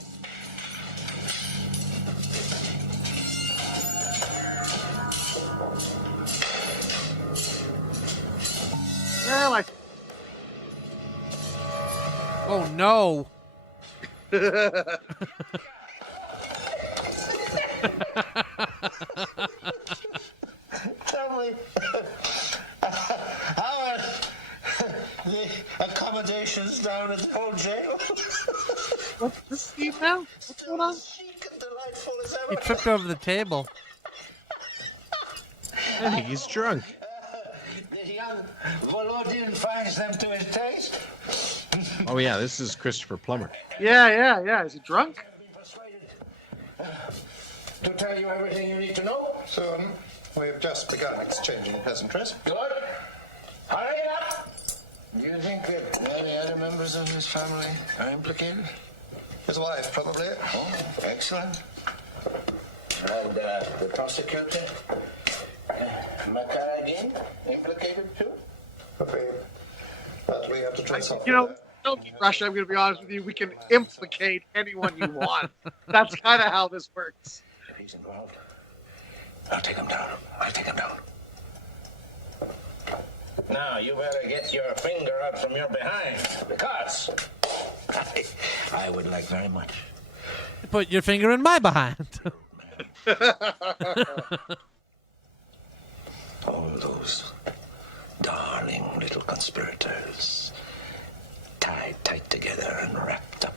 Well, I. Oh no! Tell me, how are the accommodations down at the old jail? What's this scheme now? What's going on? Chic and delightful as ever. He tripped over the table. I think he's drunk. The young Volodin finds them to his taste. Oh yeah, this is Christopher Plummer. Yeah. Is he drunk? To tell you everything you need to know. Soon. We've just begun exchanging pleasantries. Good. Hurry up! Do you think that any other members of his family are implicated? His wife, probably. Oh, excellent. And the prosecutor, McCarrigan, implicated too? Okay. But we have to try something. You know, don't be Russia. I'm going to be honest with you. We can implicate anyone you want. That's kind of how this works. If he's involved, I'll take him down. Now, you better get your finger out from your behind, because I would like very much. Put your finger in my behind. All those darling little conspirators tied tight together and wrapped up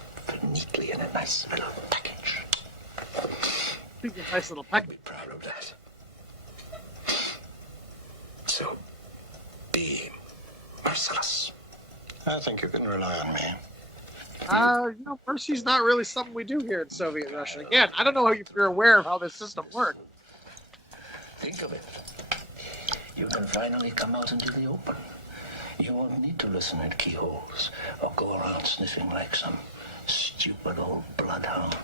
neatly in a nice little package. Nice little package. Be proud of that. So, be merciless. I think you can rely on me. Mercy's not really something we do here in Soviet Russia. Again, I don't know if you're aware of how this system works. Think of it. You can finally come out into the open. You won't need to listen at keyholes or go around sniffing like some stupid old bloodhound.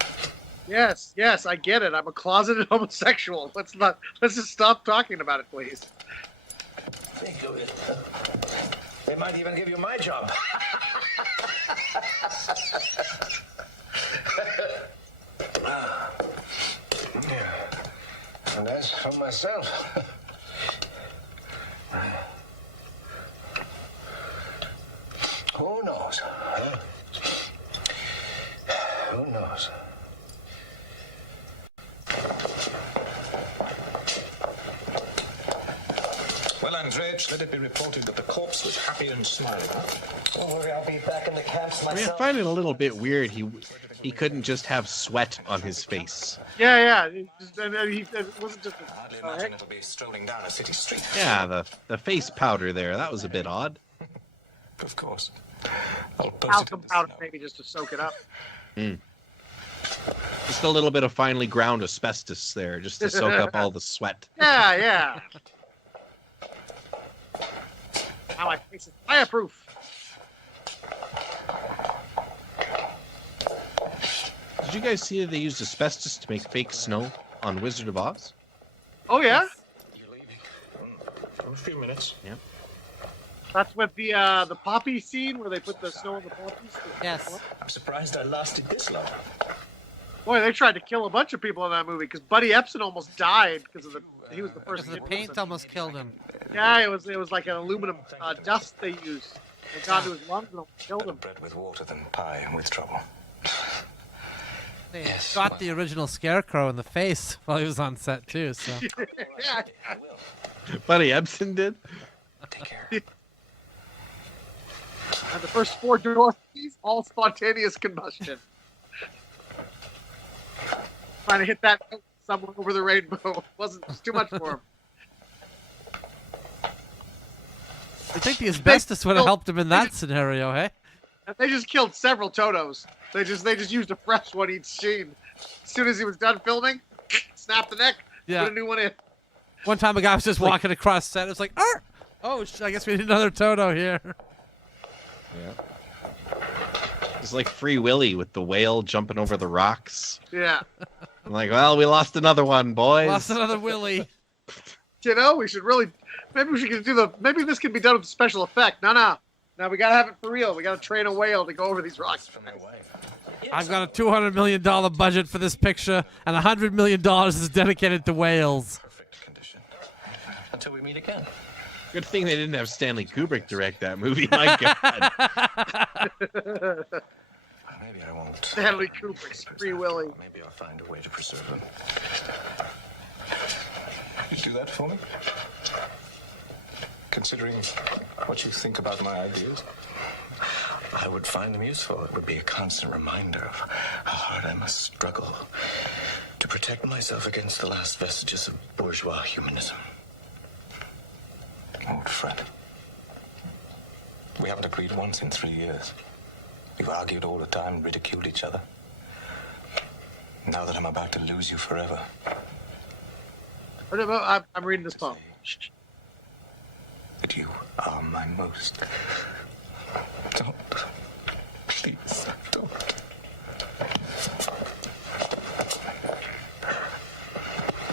Yes, I get it. I'm a closeted homosexual. Let's just stop talking about it, please. Think of it. They might even give you my job. And as for myself, who knows? Huh? Who knows? Well, Andrej, let it be reported that the corpse was happy and smiling. Don't worry, I'll be back in the camps I myself. find it a little bit weird. He couldn't just have sweat on his face. Yeah. It wasn't just. Hardly imagine it'll be strolling down a city street. Yeah, the face powder there, that was a bit odd. Of course. I'll post Talcum powder, maybe just to soak it up. Just a little bit of finely ground asbestos there, just to soak up all the sweat. Yeah. Now my face is fireproof. Did you guys see that they used asbestos to make fake snow on Wizard of Oz? Oh yeah. You're leaving. For a few minutes. Yep. That's with the poppy scene where they put the snow on the poppies. Yes. I'm surprised I lasted this long. Boy, they tried to kill a bunch of people in that movie because Buddy Epson almost died because of he was the first. Because the paint almost killed him. Yeah, it was like an aluminum dust they used. It got into his lungs and almost killed him. Bread with water than pie with trouble. They shot the original Scarecrow in the face while he was on set too. So. Yeah. Buddy Ebsen did. Take care. And the first 4 Dorothy's, all spontaneous combustion. Trying to hit that note somewhere over the rainbow. It was too much for him. I think the asbestos would have helped him in that scenario, hey? They just killed several Totos. They just used a fresh one each scene. As soon as he was done filming, snap the neck, put a new one in. One time a guy was just walking across set. It was like, oh, I guess we need another Toto here. Yeah. It's like Free Willy with the whale jumping over the rocks. Yeah. I'm like, well, we lost another one, boys. Lost another Willy. You know, we should really, maybe this can be done with a special effect. No, we gotta have it for real. We gotta train a whale to go over these rocks. I've got a $200 million budget for this picture, and $100 million is dedicated to whales. Perfect condition. Until we meet again. Good thing they didn't have Stanley Kubrick direct that movie. My God. Maybe I won't. Stanley Kubrick's Free Willy. Maybe I'll find a way to preserve them. You do that for me? Considering what you think about my ideas? I would find them useful. It would be a constant reminder of how hard I must struggle to protect myself against the last vestiges of bourgeois humanism. Old friend, we haven't agreed once in 3 years. We've argued all the time, ridiculed each other. Now that I'm about to lose you forever. I'm reading this poem. That you are my most. Don't. Please, don't.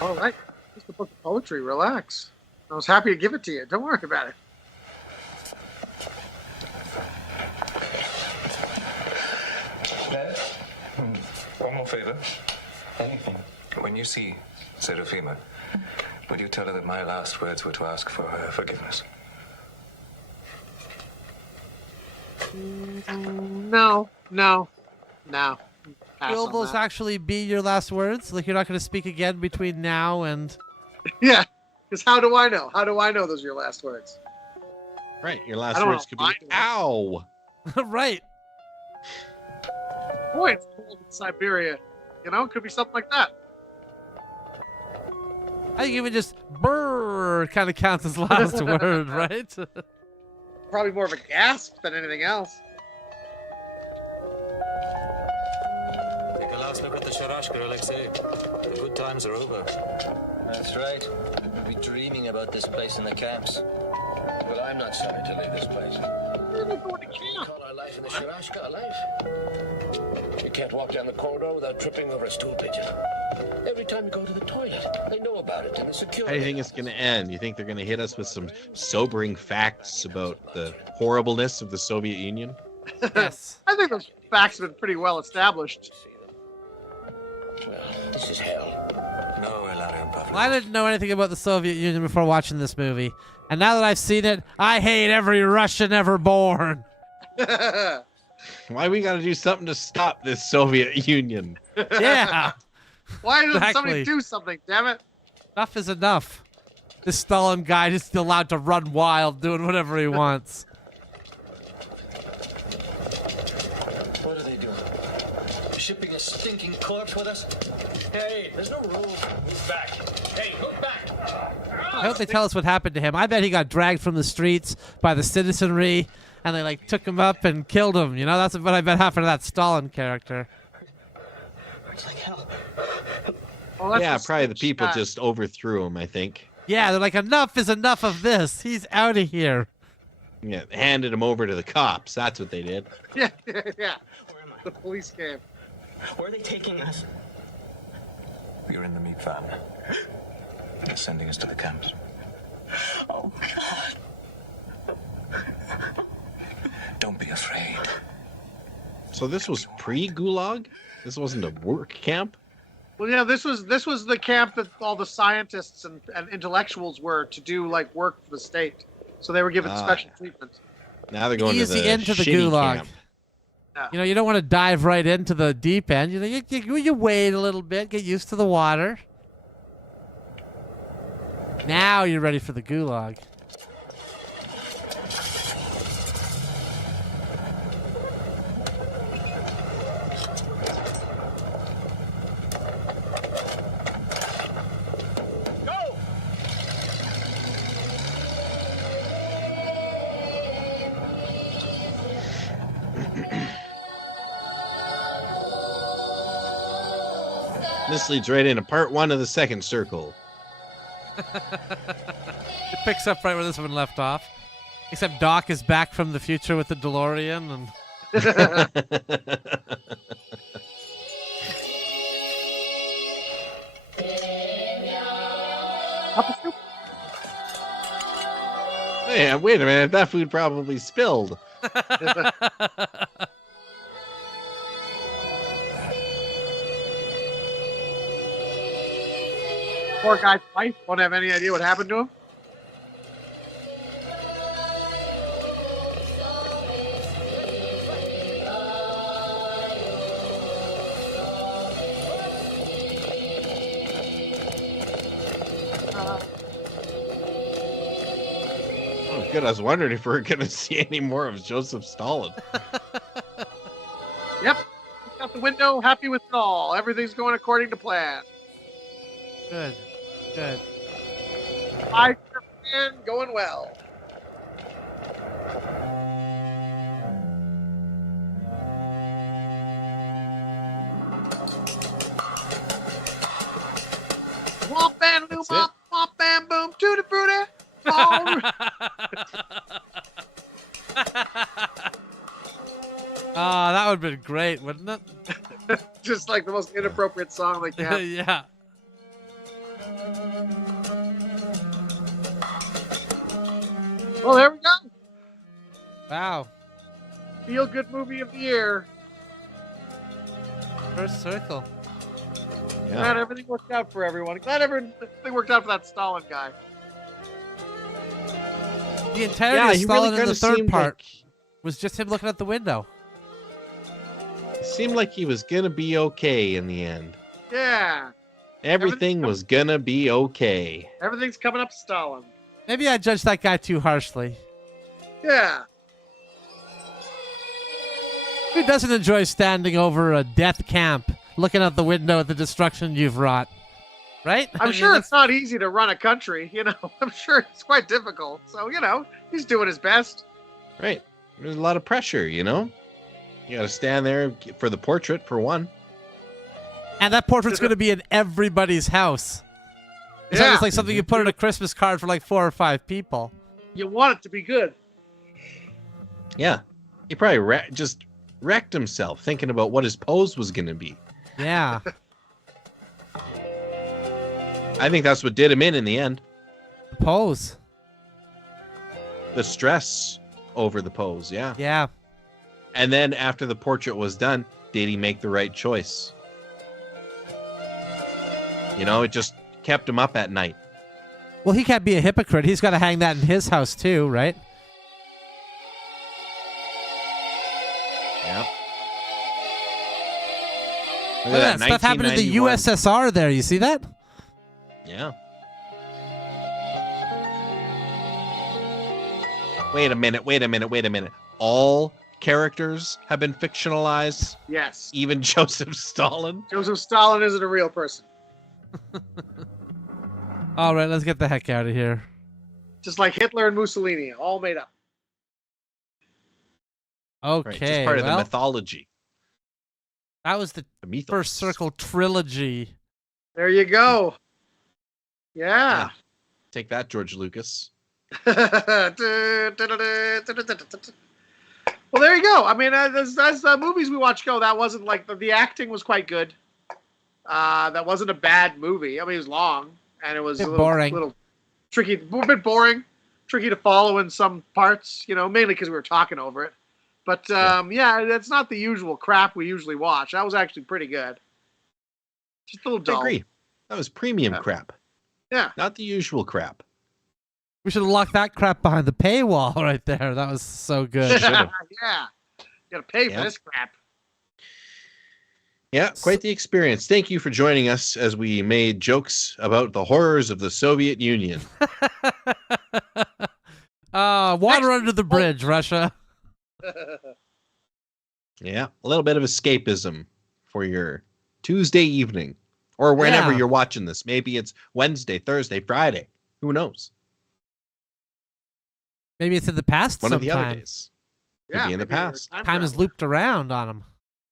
All right. Just a book of poetry. Relax. I was happy to give it to you. Don't worry about it. Dad, one more favor. Anything. When you see Seraphima, would you tell her that my last words were to ask for her forgiveness? No. Will those actually be your last words? Like you're not going to speak again between now and... Yeah, because how do I know? How do I know those are your last words? Right, your last words could be, ow! Right. Boy, it's cold in Siberia. You know, it could be something like that. I think even just brrr kind of counts as last word, right? Probably more of a gasp than anything else. last look at the Sharashka, Alexei. The good times are over. That's right. We'll be dreaming about this place in the camps. Well, I'm not sorry to leave this place. We're going to camp. Call our life in the Sharashka a life. You can't walk down the corridor without tripping over a stool pigeon. Every time you go to the toilet, they know about it, and the security. How do you think it's going to end? You think they're going to hit us with some sobering facts about the horribleness of the Soviet Union? Yes. I think those facts have been pretty well established. This is hell. No, Ilarion Pavlovich. Well, I didn't know anything about the Soviet Union before watching this movie. And now that I've seen it, I hate every Russian ever born. Why we got to do something to stop this Soviet Union? Yeah. Why doesn't Exactly. somebody do something, damn it? Enough is enough. This Stalin guy just allowed to run wild doing whatever he wants. What are they doing? Shipping a stinking corpse with us? Hey, there's no rules. Move back. Hey, move back. I hope they tell us what happened to him. I bet he got dragged from the streets by the citizenry, and they like took him up and killed him. You know, that's what I bet happened to that Stalin character. It's like hell. Well, Yeah, probably the people just overthrew him, I think. Yeah, they're like, enough is enough of this. He's out of here. Yeah, handed him over to the cops. That's what they did. Yeah. Where am I? The police came. Where are they taking us? You're in the meat van. They're sending us to the camps. Oh, God. Don't be afraid. So this was pre-Gulag? This wasn't a work camp? Well, yeah, this was the camp that all the scientists and intellectuals were to do like work for the state. So they were given special treatment. Now they're going Easy to the into the shitty Gulag. camp. Yeah. You know, you don't want to dive right into the deep end. You wait a little bit, get used to the water. Now you're ready for the Gulag. This leads right into part 1 of the second circle. It picks up right where this one left off. Except Doc is back from the future with the DeLorean, and Hey, wait a minute. That food probably spilled. Poor guy's wife won't have any idea what happened to him. Oh, good. I was wondering if we were going to see any more of Joseph Stalin. Yep. Look out the window, happy with it all. Everything's going according to plan. good. Good. I plan going well. Womp bam boom bop, womp bam boom, tutti frutti. Oh, that would have been great, wouldn't it? Just like the most inappropriate song they can. Yeah. Well, there we go. Wow. Feel good movie of the year. First circle. Glad everything worked out for everyone. Glad everything worked out for that Stalin guy. The entirety of he Stalin really in the kinda third seemed part was just him looking out the window. It seemed like he was going to be okay in the end. Yeah. Everything was going to be okay. Everything's coming up to Stalin. Maybe I judged that guy too harshly. Yeah. Who doesn't enjoy standing over a death camp, looking out the window at the destruction you've wrought? Right? I'm sure it's not easy to run a country, you know. I'm sure it's quite difficult. So, you know, he's doing his best. Right. There's a lot of pressure, you know? You got to stand there for the portrait, for one. And that portrait's going to be in everybody's house. It's almost like something you put in a Christmas card for like 4 or 5 people. You want it to be good. Yeah. He probably just wrecked himself thinking about what his pose was going to be. Yeah. I think that's what did him in the end. The pose. The stress over the pose, yeah. Yeah. And then after the portrait was done, did he make the right choice? You know, it just kept him up at night. Well, he can't be a hypocrite. He's got to hang that in his house too, right? Yep. Look at that stuff happened in the USSR there. You see that? Yeah. Wait a minute. All characters have been fictionalized? Yes. Even Joseph Stalin? Joseph Stalin isn't a real person. All right, let's get the heck out of here. Just like Hitler and Mussolini, all made up. Okay, right, just part of the mythology. That was the First Circle trilogy. There you go. Yeah. Take that, George Lucas. Well, there you go. I mean, as the movies we watch go, that wasn't like the acting was quite good. That wasn't a bad movie. I mean, it was long and it was a little tricky, a bit boring, tricky to follow in some parts. You know, mainly because we were talking over it. But yeah, it's not the usual crap we usually watch. That was actually pretty good. Just a little dull. I agree. That was premium crap. Yeah. Not the usual crap. We should have locked that crap behind the paywall right there. That was so good. Yeah. You gotta pay for this crap. Yeah, quite the experience. Thank you for joining us as we made jokes about the horrors of the Soviet Union. Water under the bridge, Russia. Yeah, a little bit of escapism for your Tuesday evening or whenever you're watching this. Maybe it's Wednesday, Thursday, Friday. Who knows? Maybe it's in the past One sometime. of the other days. Could be in the past. Time is looped around on them.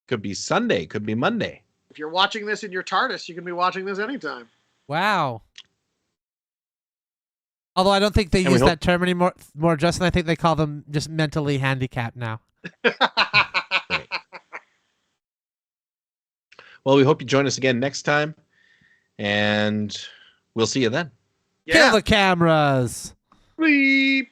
Could be Sunday. Could be Monday. If you're watching this in your TARDIS, you can be watching this anytime. Wow. Although I don't think they use that term anymore, Justin. I think they call them just mentally handicapped now. Right. Well, we hope you join us again next time, and we'll see you then. Kill the cameras. Bleep.